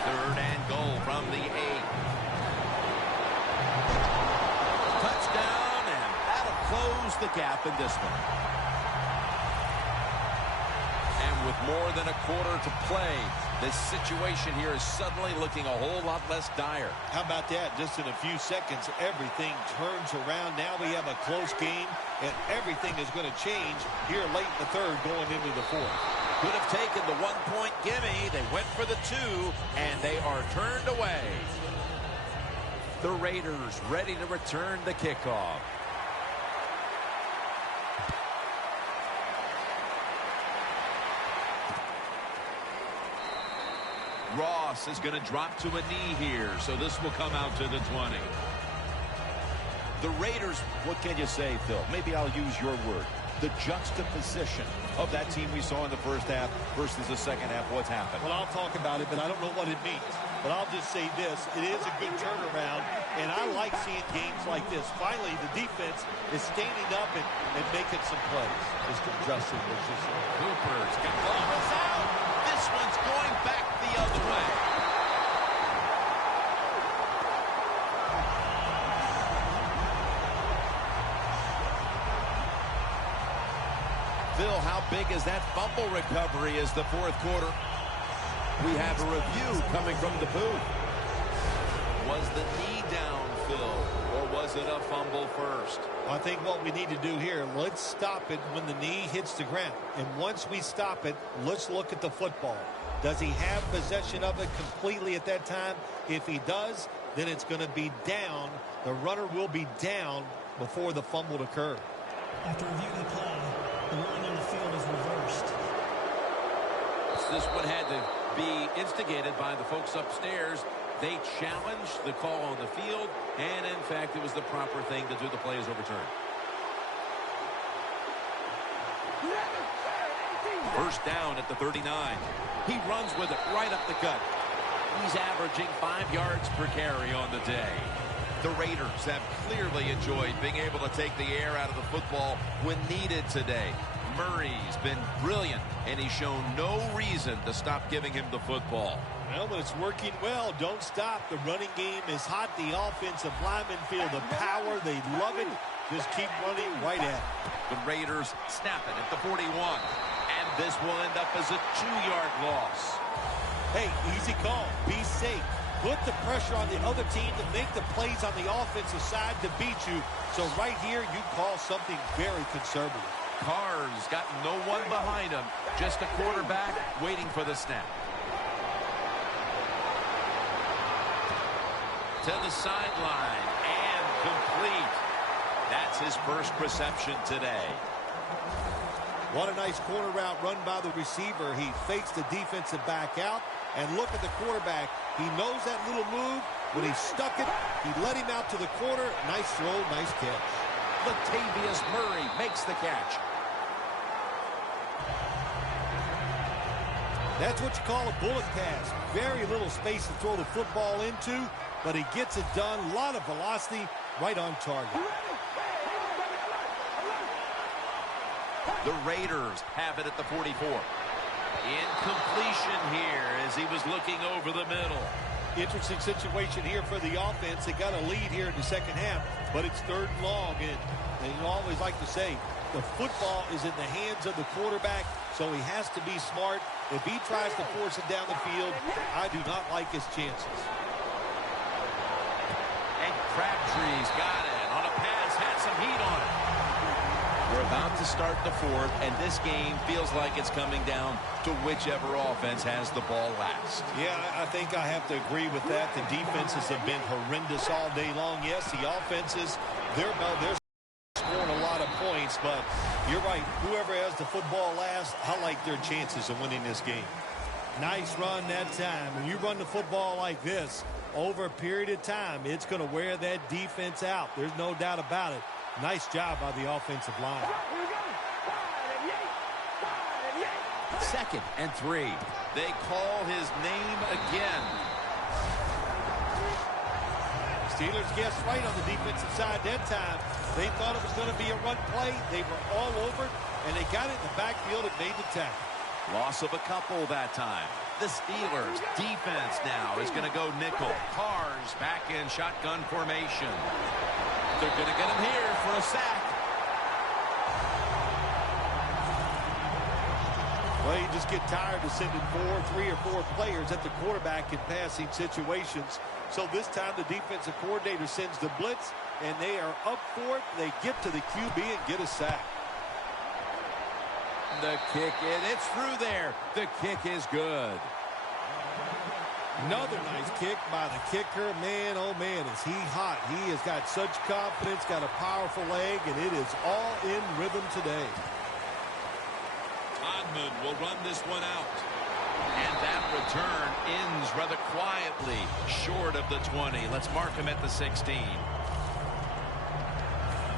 3rd and goal from the 8. Touchdown, and that'll close the gap in this one. And with more than a quarter to play, this situation here is suddenly looking a whole lot less dire. How about that? Just in a few seconds, everything turns around. Now we have a close game, and everything is going to change here late in the 3rd going into the 4th. Could have taken the 1-point gimme. They went for the 2, and they are turned away. The Raiders ready to return the kickoff. Ross is going to drop to a knee here, so this will come out to the 20. The Raiders, what can you say, Phil? Maybe I'll use your word. The juxtaposition of that team we saw in the first half versus the second half. What's happened? Well, I'll talk about it, but I don't know what it means. But I'll just say this. It is a good turnaround, and I like seeing games like this. Finally, the defense is standing up and making some plays. Mr. Justin was just... Cooper's got Clovis out. This one's going back the other way. Phil, how big is that fumble recovery as the 4th quarter? We have a review coming from the booth. Was the knee down, Phil, or was it a fumble first? I think what we need to do here, let's stop it when the knee hits the ground. And once we stop it, let's look at the football. Does he have possession of it completely at that time? If he does, then it's going to be down. The runner will be down before the fumble occurred. After reviewing the play, the ruling on the field is reversed. This one had to be instigated by the folks upstairs. They challenged the call on the field, and in fact, it was the proper thing to do. The play is overturned. First down at the 39. He runs with it right up the gut. He's averaging 5 yards per carry on the day. The Raiders have clearly enjoyed being able to take the air out of the football when needed today. Murray's been brilliant, and he's shown no reason to stop giving him the football. Well, when it's working well, don't stop. The running game is hot. The offensive linemen feel the power. They love it. Just keep running right at it. The Raiders snap it at the 41. And this will end up as a 2-yard loss. Hey, easy call. Be safe. Put the pressure on the other team to make the plays on the offensive side to beat you. So right here, you call something very conservative. Carr's got no one behind him. Just a quarterback waiting for the snap. To the sideline and complete. That's his first reception today. What a nice corner route run by the receiver. He fakes the defensive back out. And look at the quarterback. He knows that little move. When he stuck it, he let him out to the corner. Nice throw, nice catch. Latavius Murray makes the catch. That's what you call a bullet pass. Very little space to throw the football into, but he gets it done. A lot of velocity, right on target. The Raiders have it at the 44. Incompletion here as he was looking over the middle. Interesting situation here for the offense. They got a lead here in the second half, but it's 3rd and long. And you always like to say, the football is in the hands of the quarterback, so he has to be smart. If he tries to force it down the field, I do not like his chances. And Crabtree's got it on a pass, had some heat on it. We're about to start the 4th, and this game feels like it's coming down to whichever offense has the ball last. Yeah, I think I have to agree with that. The defenses have been horrendous all day long. Yes, the offenses, they're scoring a lot of points, but you're right. Whoever has the football last, I like their chances of winning this game. Nice run that time. When you run the football like this over a period of time, it's going to wear that defense out. There's no doubt about it. Nice job by the offensive line. 2nd and 3. They call his name again. Steelers guessed right on the defensive side that time. They thought it was going to be a run play. They were all over it, and they got it in the backfield and made the tackle. Loss of a couple that time. The Steelers defense now is going to go nickel. Carr's back in shotgun formation. They're going to get him here for a sack. Well, you just get tired of sending 3 or 4 players at the quarterback in passing situations. So this time the defensive coordinator sends the blitz, and they are up for it. They get to the QB and get a sack. The kick in. It's through there. The kick is good. Another nice kick by the kicker. Man, oh man, is he hot. He has got such confidence, got a powerful leg, and it is all in rhythm today. Todman will run this one out. And that return ends rather quietly, short of the 20. Let's mark him at the 16.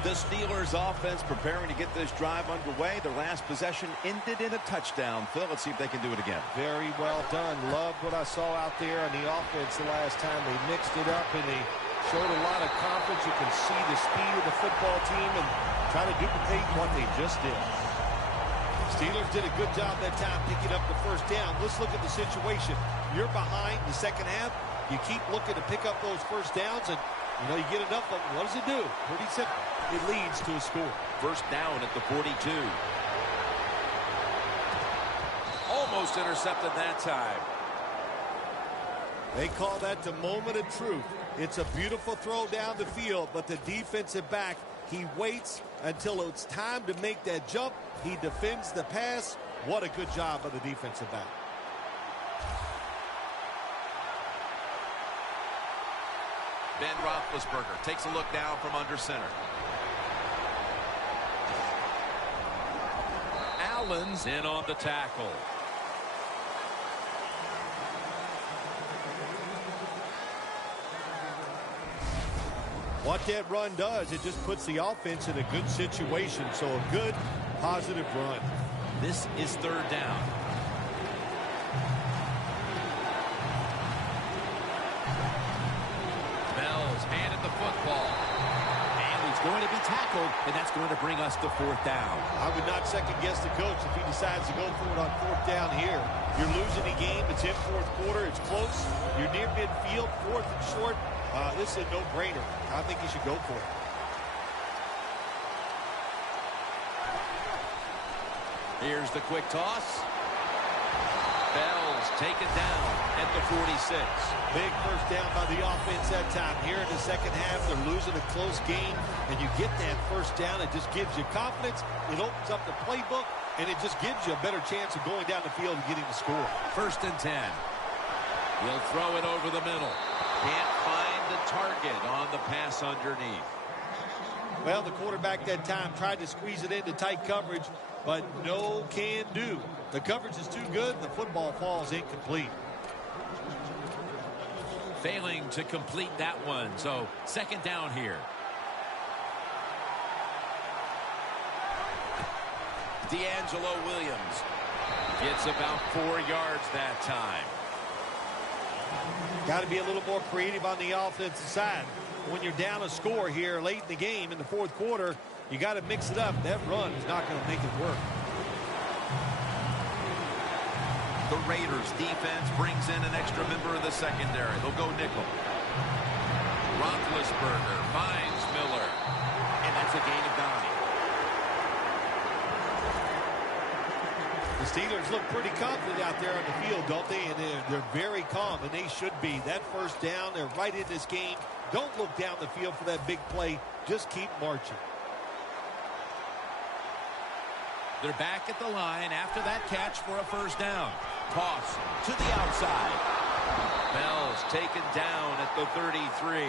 The Steelers offense preparing to get this drive underway. Their last possession ended in a touchdown. Phil, let's see if they can do it again. Very well done. Loved what I saw out there on the offense the last time. They mixed it up and they showed a lot of confidence. You can see the speed of the football team and try to duplicate what they just did. Steelers did a good job that time picking up the first down. Let's look at the situation. You're behind the second half. You keep looking to pick up those first downs, and you get enough of them. What does it do? Pretty simple. It leads to a score. First down at the 42. Almost intercepted that time. They call that the moment of truth. It's a beautiful throw down the field, but the defensive back, he waits until it's time to make that jump. He defends the pass. What a good job by the defensive back. Ben Roethlisberger takes a look down from under center. Allen's in on the tackle. What that run does, it just puts the offense in a good situation. So a good, positive run. This is 3rd down. It's going to be tackled, and that's going to bring us to fourth down. I would not second-guess the coach if he decides to go for it on fourth down here. You're losing the game. It's in fourth quarter. It's close. You're near midfield, fourth and short. This is a no-brainer. I think you should go for it. Here's the quick toss. Bell's taken down at the 46. Big first down by the offense that time. Here in the second half, they're losing a close game, and you get that first down. It just gives you confidence. It opens up the playbook, and it just gives you a better chance of going down the field and getting the score. First and 10. He'll throw it over the middle. Can't find the target on the pass underneath. Well, the quarterback that time tried to squeeze it into tight coverage, but no can do. The coverage is too good, and the football falls incomplete. Failing to complete that one, so second down here. D'Angelo Williams gets about 4 yards that time. Got to be a little more creative on the offensive side. When you're down a score here late in the game in the fourth quarter, you got to mix it up. That run is not going to make it work. The Raiders defense brings in an extra member of the secondary. They'll go nickel. Roethlisberger finds Miller, and that's a gain of 9. The Steelers look pretty confident out there on the field, don't they? And they're very calm, and they should be. That first down, they're right in this game. Don't look down the field for that big play. Just keep marching. They're back at the line after that catch for a first down. Toss to the outside. Bell's taken down at the 33.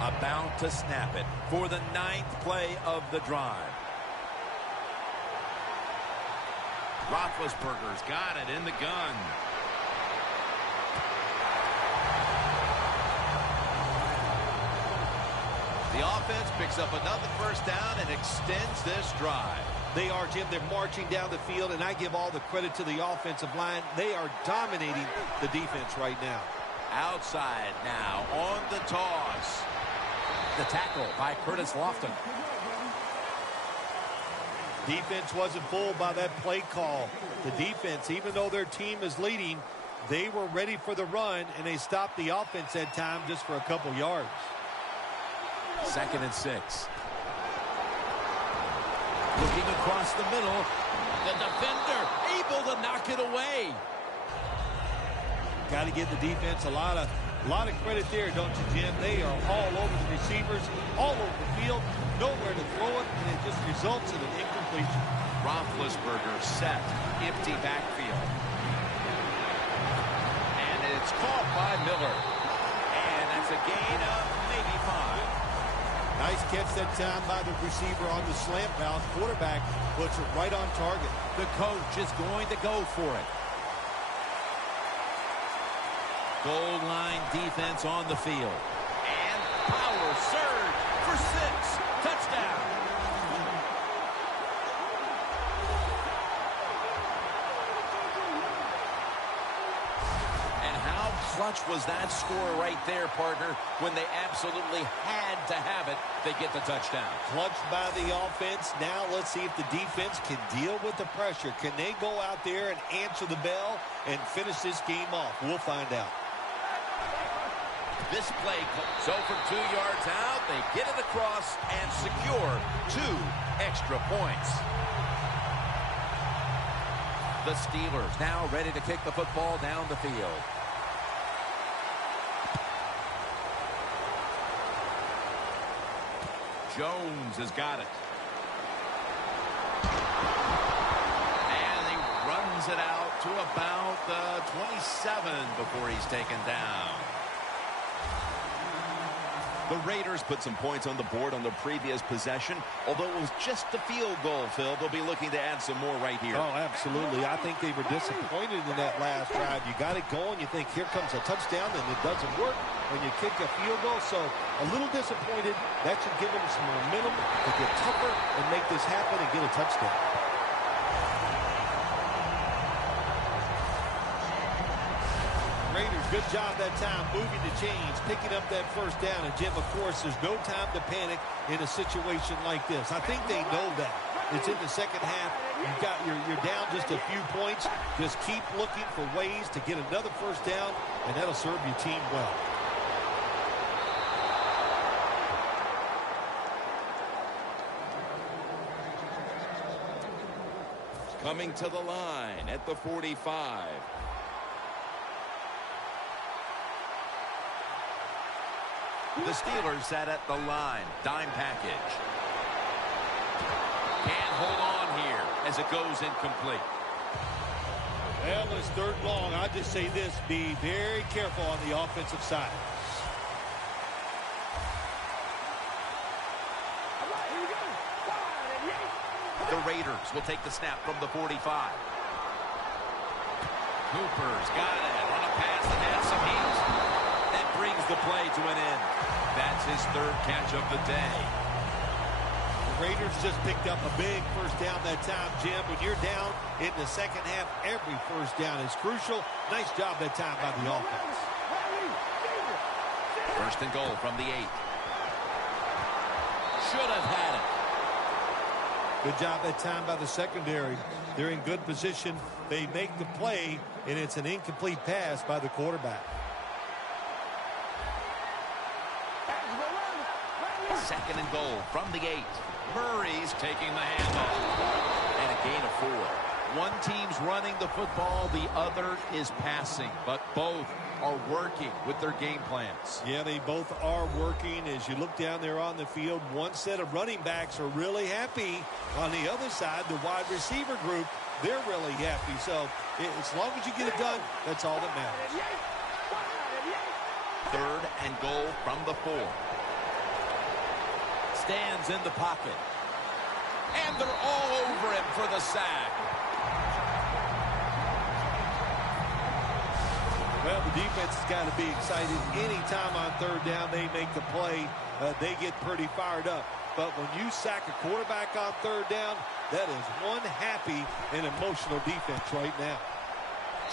About to snap it for the 9th play of the drive. Roethlisberger's got it in the gun. The offense picks up another first down and extends this drive. They are, Jim. They're marching down the field, and I give all the credit to the offensive line. They are dominating the defense right now. Outside now on the toss. The tackle by Curtis Lofton. Defense wasn't fooled by that play call. The defense, even though their team is leading, they were ready for the run, and they stopped the offense that time just for a couple yards. 2nd and 6. Looking across the middle. The defender able to knock it away. Got to give the defense a lot of credit there, don't you, Jim? They are all over the receivers, all over the field, nowhere to throw it, and it just results in an incompletion. Roethlisberger set, empty backfield. And it's caught by Miller. And that's a gain of maybe 5. Nice catch that time by the receiver on the slant route. Quarterback puts it right on target. The coach is going to go for it. Goal line defense on the field. And power surge for 6. Touchdown. And how clutch was that score right there, partner? When they absolutely had to have it, they get the touchdown. Clutched by the offense. Now let's see if the defense can deal with the pressure. Can they go out there and answer the bell and finish this game off? We'll find out. This play, so from 2 yards out, they get it across and secure 2 extra points. The Steelers now ready to kick the football down the field. Jones has got it. And he runs it out to about the 27 before he's taken down. The Raiders put some points on the board on the previous possession. Although it was just a field goal, Phil, they'll be looking to add some more right here. Oh, absolutely. I think they were disappointed in that last drive. You got it going. You think, here comes a touchdown, and it doesn't work when you kick a field goal. So a little disappointed. That should give them some momentum to get tougher and make this happen and get a touchdown. Raiders, good job that time moving the chains, picking up that first down. And, Jim, of course, there's no time to panic in a situation like this. I think they know that. It's in the second half. You're down just a few points. Just keep looking for ways to get another first down, and that'll serve your team well. Coming to the line at the 45. The Steelers sat at the line. Dime package. Can't hold on here as it goes incomplete. Well, when it's third long, I just say this: be very careful on the offensive side. The Raiders will take the snap from the 45. Cooper's got it on a pass that has some heat. That brings the play to an end. That's his third catch of the day. The Raiders just picked up a big first down that time, Jim. When you're down in the second half, every first down is crucial. Nice job that time by the offense. First and goal from the 8. Should have had it. Good job that time by the secondary. They're in good position. They make the play, and it's an incomplete pass by the quarterback. Second and goal from the 8. Murray's taking the handoff. And a gain of 4. One team's running the football, the other is passing, but both are working with their game plans. Yeah, they both are working. As you look down there on the field, one set of running backs are really happy. On the other side, the wide receiver group, they're really happy. So as long as you get it done, that's all that matters. Third and goal from the 4. Stands in the pocket. And they're all over him for the sack. Well, the defense has got to be excited. Anytime on third down they make the play, they get pretty fired up. But when you sack a quarterback on third down, that is one happy and emotional defense right now.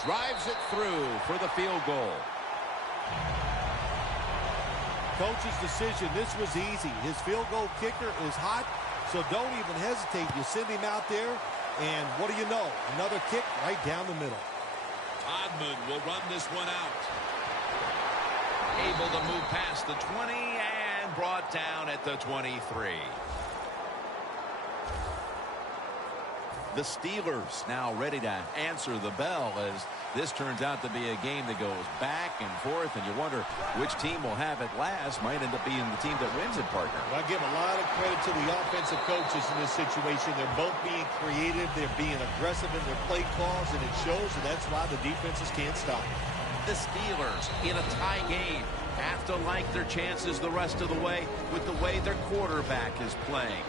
Drives it through for the field goal. Coach's decision, this was easy. His field goal kicker is hot, so don't even hesitate. You send him out there, and what do you know? Another kick right down the middle. Odman will run this one out. Able to move past the 20 and brought down at the 23. The Steelers now ready to answer the bell as this turns out to be a game that goes back and forth, and you wonder which team will have it last. Might end up being the team that wins it, partner. Well, I give a lot of credit to the offensive coaches in this situation. They're both being creative. They're being aggressive in their play calls, and it shows, and that's why the defenses can't stop it. The Steelers in a tie game have to like their chances the rest of the way with the way their quarterback is playing.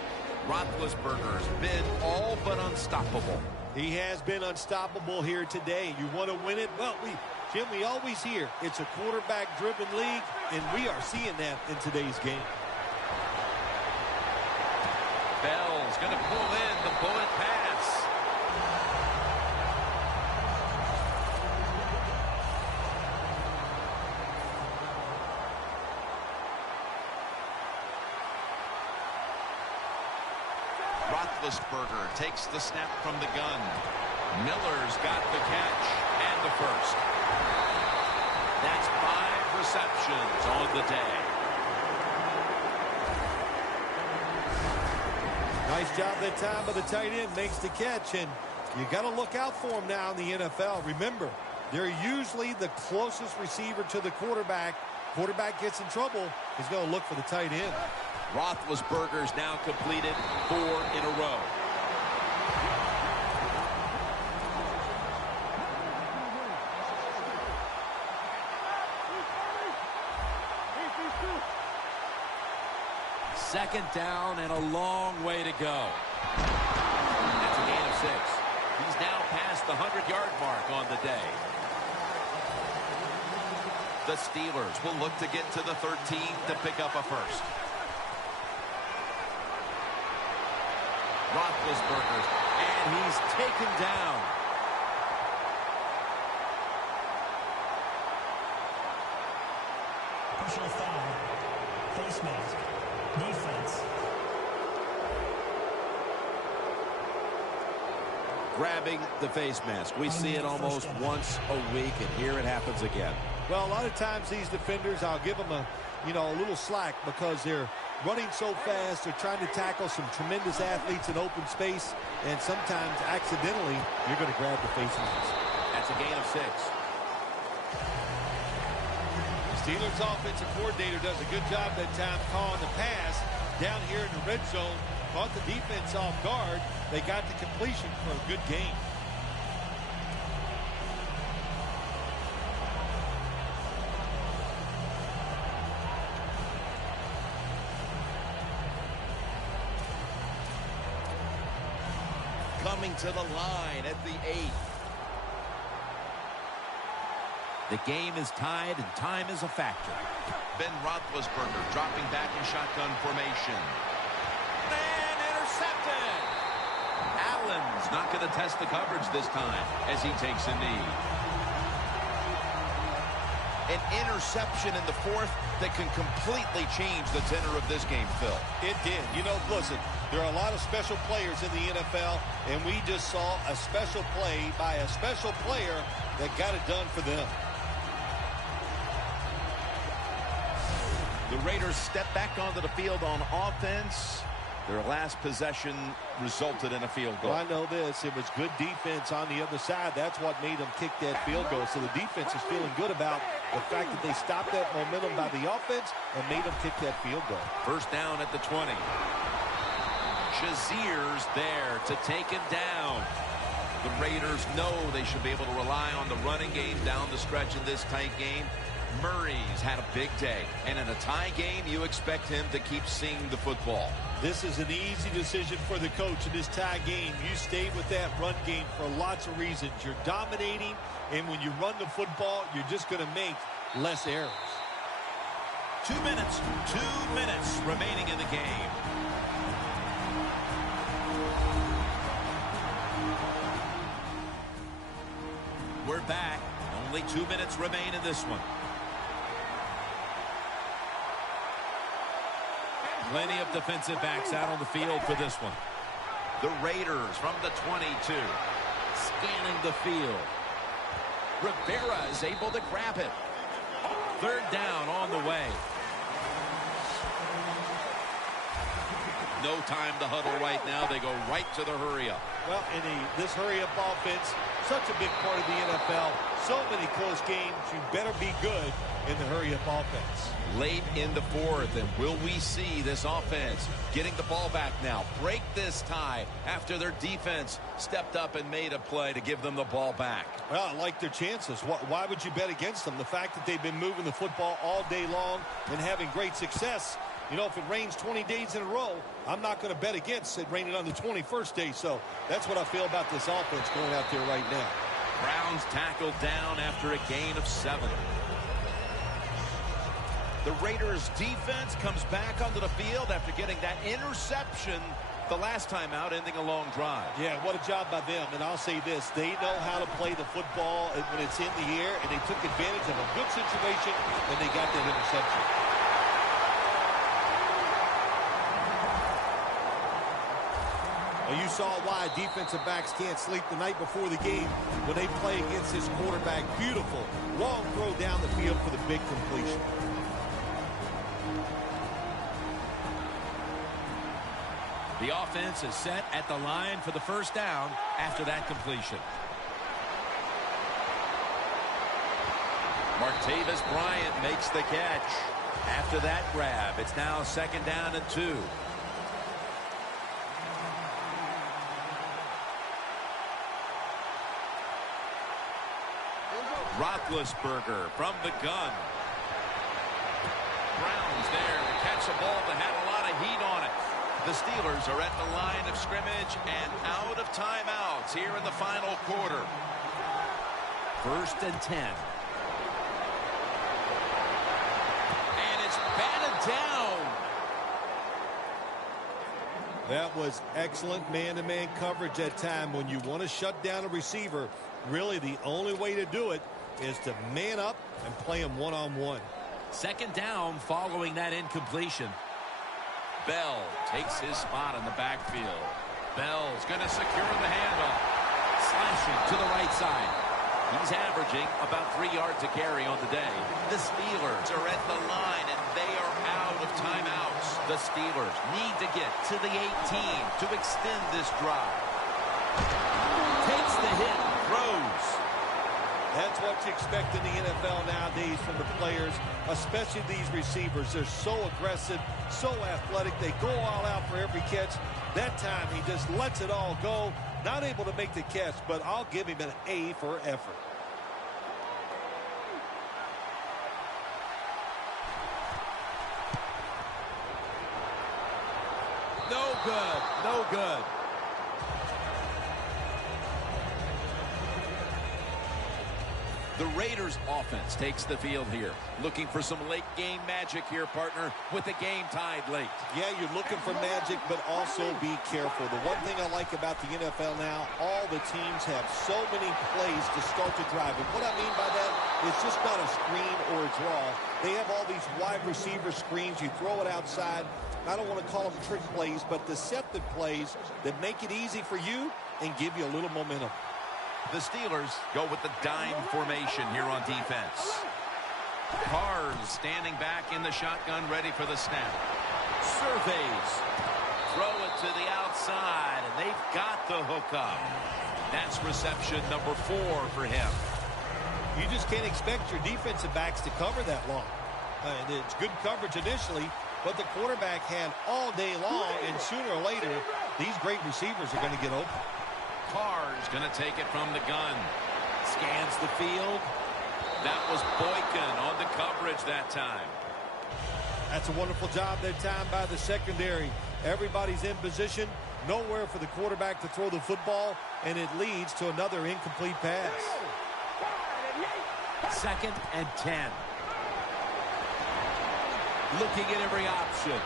Roethlisberger's been all but unstoppable. He has been unstoppable here today. You want to win it? Well, Jim, we always hear it's a quarterback-driven league, and we are seeing that in today's game. Bell's going to pull in the bullet pass. Roethlisberger takes the snap from the gun. Miller's got the catch and the first. That's 5 receptions on the day. Nice job that time by the tight end. Makes the catch, and you got to look out for him now in the NFL. Remember, they're usually the closest receiver to the quarterback. Quarterback gets in trouble, he's going to look for the tight end. Roethlisberger's now completed 4 in a row. Second down and a long way to go. That's a gain of 6. He's now past the 100-yard mark on the day. The Steelers will look to get to the 13 to pick up a first. Roethlisberger, and he's taken down. Personal foul. Face mask. Defense. Grabbing the face mask. We see it almost once a week, and here it happens again. Well, a lot of times these defenders, I'll give them a little slack because they're running so fast. They're trying to tackle some tremendous athletes in open space, and sometimes accidentally you're going to grab the face mask. That's a gain of 6. The Steelers offensive coordinator does a good job that time calling the pass down here in the red zone. Caught the defense off guard. They got the completion for a good gain. Coming to the line at the 8. The game is tied and time is a factor. Ben Roethlisberger dropping back in shotgun formation. And intercepted. Allen's not going to test the coverage this time as he takes a knee. An interception in the 4th that can completely change the tenor of this game, Phil. It did. Listen, there are a lot of special players in the NFL, and we just saw a special play by a special player that got it done for them. The Raiders step back onto the field on offense. Their last possession resulted in a field goal. Well, I know this. It was good defense on the other side. That's what made them kick that field goal. So the defense is feeling good about the fact that they stopped that momentum by the offense and made them kick that field goal. First down at the 20. Shazier's there to take him down. The Raiders know they should be able to rely on the running game down the stretch in this tight game. Murray's had a big day, and in a tie game, you expect him to keep seeing the football. This is an easy decision for the coach in this tie game. You stay with that run game for lots of reasons. You're dominating, and when you run the football, you're just going to make less errors. 2 minutes remaining in the game. We're back. Only 2 minutes remain in this one. Plenty of defensive backs out on the field for this one. The Raiders from the 22. Scanning the field. Rivera is able to grab it. 3rd down on the way. No time to huddle right now. They go right to the hurry-up. Well, in this hurry-up offense, such a big part of the NFL. So many close games. You better be good in the hurry-up offense. Late in the 4th, and will we see this offense getting the ball back now? Break this tie after their defense stepped up and made a play to give them the ball back. Well, I like their chances. Why would you bet against them? The fact that they've been moving the football all day long and having great success. If it rains 20 days in a row, I'm not going to bet against it raining on the 21st day. So that's what I feel about this offense going out there right now. Browns tackled down after a gain of 7. The Raiders defense comes back onto the field after getting that interception the last time out, ending a long drive. Yeah, what a job by them. And I'll say this, they know how to play the football when it's in the air, and they took advantage of a good situation, and they got that interception. Well, you saw why defensive backs can't sleep the night before the game when they play against this quarterback. Beautiful long throw down the field for the big completion. The offense is set at the line for the first down after that completion. Martavis Bryant makes the catch. After that grab, it's now 2nd down and 2. Roethlisberger from the gun. Browns there to catch a ball that had a lot of heat on it. The Steelers are at the line of scrimmage and out of timeouts here in the final quarter. 1st and 10. And it's batted down. That was excellent man-to-man coverage that time. When you want to shut down a receiver, really the only way to do it is to man up and play him one-on-one. Second down following that incompletion. Bell takes his spot in the backfield. Bell's going to secure the handoff. Slashing to the right side. He's averaging about 3 yards a carry on the day. The Steelers are at the line, and they are out of timeouts. The Steelers need to get to the 18 to extend this drive. Takes the hit, throws. That's what you expect in the NFL nowadays from the players, especially these receivers. They're so aggressive, so athletic. They go all out for every catch. That time, he just lets it all go. Not able to make the catch, but I'll give him an A for effort. No good. No good. The Raiders offense takes the field here. Looking for some late game magic here, partner, with the game tied late. Yeah, you're looking for magic, but also be careful. The one thing I like about the NFL now, all the teams have so many plays to start the drive. And what I mean by that, it's just not a screen or a draw. They have all these wide receiver screens. You throw it outside. I don't want to call them trick plays, but deceptive plays that make it easy for you and give you a little momentum. The Steelers go with the dime formation here on defense. Carrs standing back in the shotgun, ready for the snap. Surveys. Throw it to the outside, and they've got the hookup. That's reception number 4 for him. You just can't expect your defensive backs to cover that long. It's good coverage initially, but the quarterback had all day long, and sooner or later, these great receivers are going to get open. Carr's going to take it from the gun. Scans the field. That was Boykin on the coverage that time. That's a wonderful job that time by the secondary. Everybody's in position. Nowhere for the quarterback to throw the football, and it leads to another incomplete pass. 2nd and 10. Looking at every option.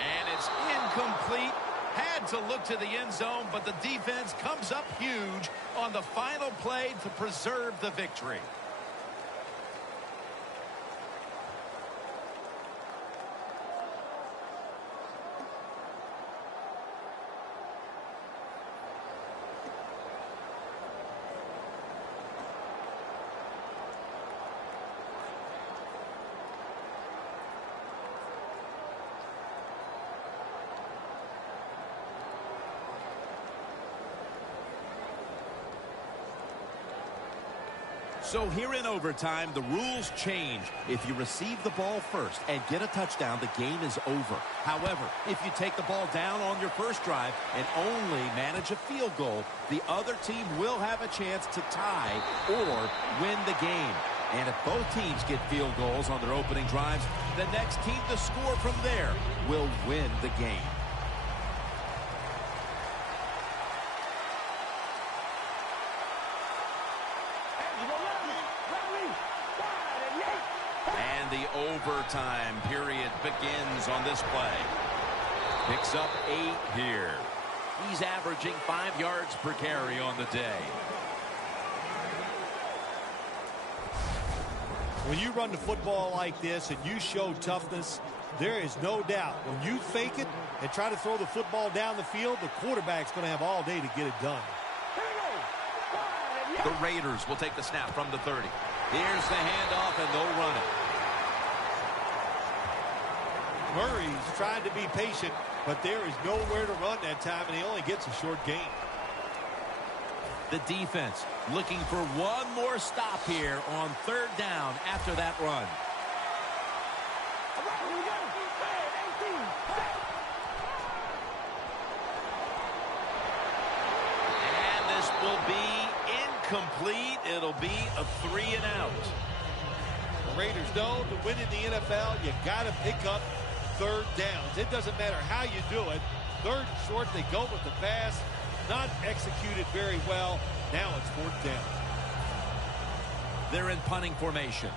And it's incomplete. Had to look to the end zone, but the defense comes up huge on the final play to preserve the victory. So here in overtime, the rules change. If you receive the ball first and get a touchdown, the game is over. However, if you take the ball down on your first drive and only manage a field goal, the other team will have a chance to tie or win the game. And if both teams get field goals on their opening drives, the next team to score from there will win the game. The overtime period begins on this play. Picks up 8 here. He's averaging 5 yards per carry on the day. When you run the football like this and you show toughness, there is no doubt when you fake it and try to throw the football down the field, the quarterback's going to have all day to get it done. The Raiders will take the snap from the 30. Here's the handoff, and they'll run it. Murray's trying to be patient, but there is nowhere to run that time, and he only gets a short gain. The defense looking for one more stop here on 3rd down after that run. And this will be incomplete. It'll be a 3 and out. The Raiders know to win in the NFL, you got to pick up 3rd downs. It doesn't matter how you do it. 3rd and short, they go with the pass. Not executed very well. Now it's 4th down. They're in punting formation.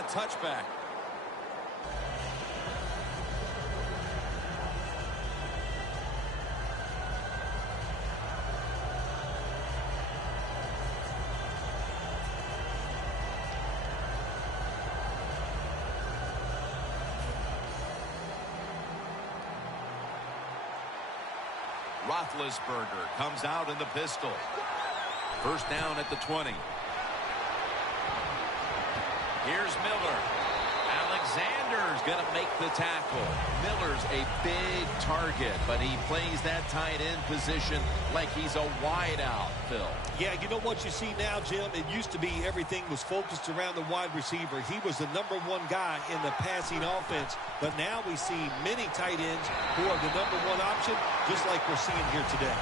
a touchback. Roethlisberger comes out in the pistol. First down at the 20. Here's Miller. Alexander's going to make the tackle. Miller's a big target, but he plays that tight end position like he's a wideout, Phil. Yeah, you know what you see now, Jim? It used to be everything was focused around the wide receiver. He was the #1 guy in the passing offense. But now we see many tight ends who are the #1 option, just like we're seeing here today.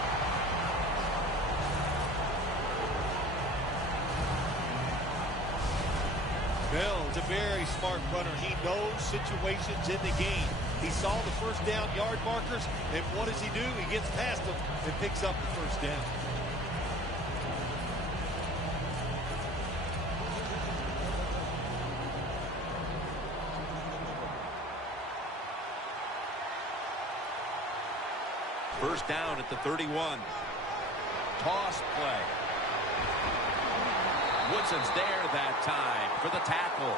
Bell's a very smart runner. He knows situations in the game. He saw the first down yard markers, and what does he do? He gets past them and picks up the first down. First down at the 31. Toss play. Woodson's there that time for the tackle.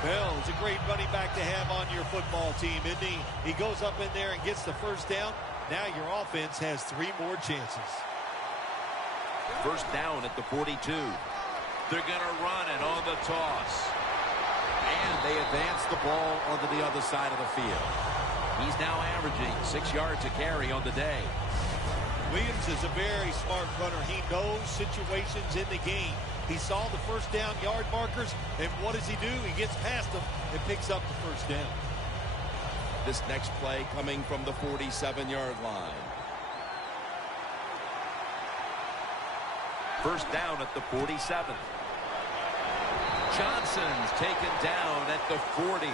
Bell is a great running back to have on your football team, isn't he? He goes up in there and gets the first down. Now your offense has 3 more chances. First down at the 42. They're going to run it on the toss. And they advance the ball onto the other side of the field. He's now averaging 6 yards a carry on the day. Williams is a very smart runner. He knows situations in the game. He saw the first down yard markers, and what does he do? He gets past them and picks up the first down. This next play coming from the 47-yard line. First down at the 47. Johnson's taken down at the 40.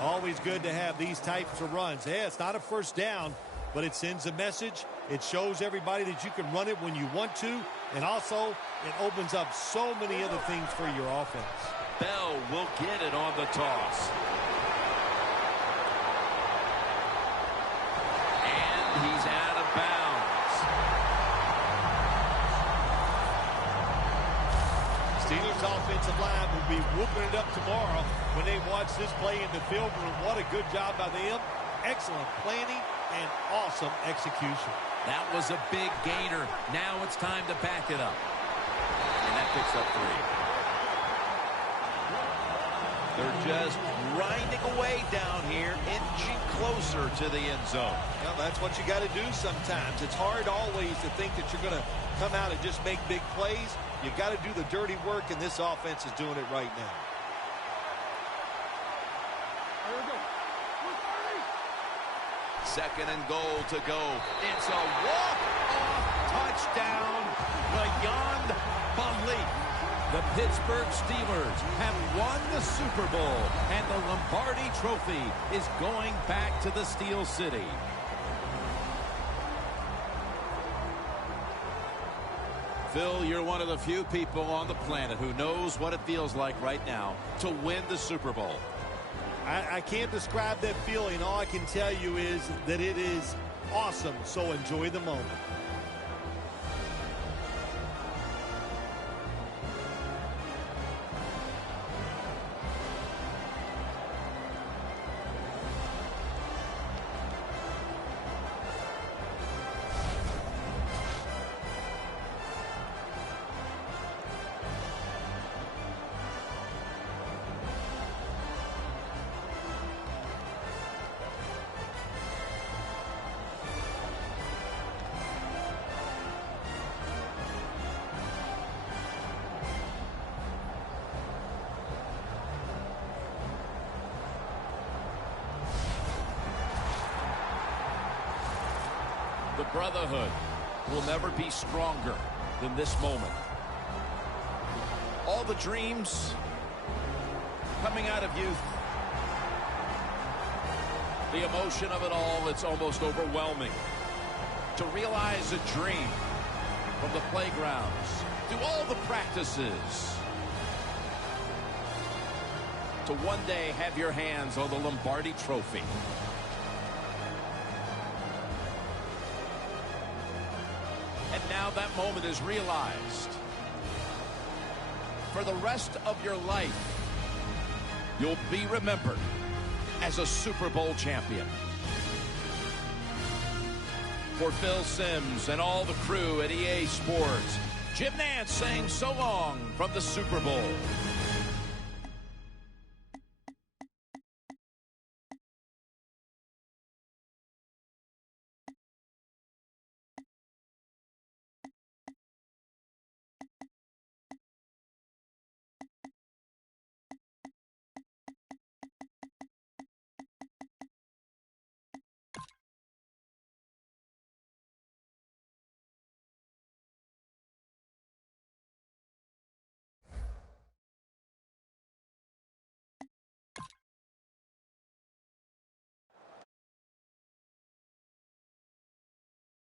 Always good to have these types of runs. Yeah, it's not a first down, but it sends a message. It shows everybody that you can run it when you want to, and also it opens up so many other things for your offense. Bell will get it on the toss. And he's out of bounds. Steelers offensive line will be whooping it up tomorrow when they watch this play in the film room. What a good job by them. Excellent planning and awesome execution. That was a big gainer. Now it's time to back it up. And that picks up 3. They're just grinding away down here, inching closer to the end zone. Well, that's what you got to do sometimes. It's hard always to think that you're going to come out and just make big plays. You got to do the dirty work, and this offense is doing it right now. Second and goal to go. It's a walk-off touchdown beyond belief. The Pittsburgh Steelers have won the Super Bowl, and the Lombardi Trophy is going back to the Steel City. Phil, you're one of the few people on the planet who knows what it feels like right now to win the Super Bowl. I can't describe that feeling. All I can tell you is that it is awesome, so enjoy the moment. The brotherhood will never be stronger than this moment. All the dreams coming out of youth. The emotion of it all, it's almost overwhelming. to realize a dream, from the playgrounds to all the practices, to one day have your hands on the Lombardi Trophy. And now that moment is realized. For the rest of your life, you'll be remembered as a Super Bowl champion. For Phil Simms and all the crew at EA Sports, Jim Nantz saying so long from the Super Bowl.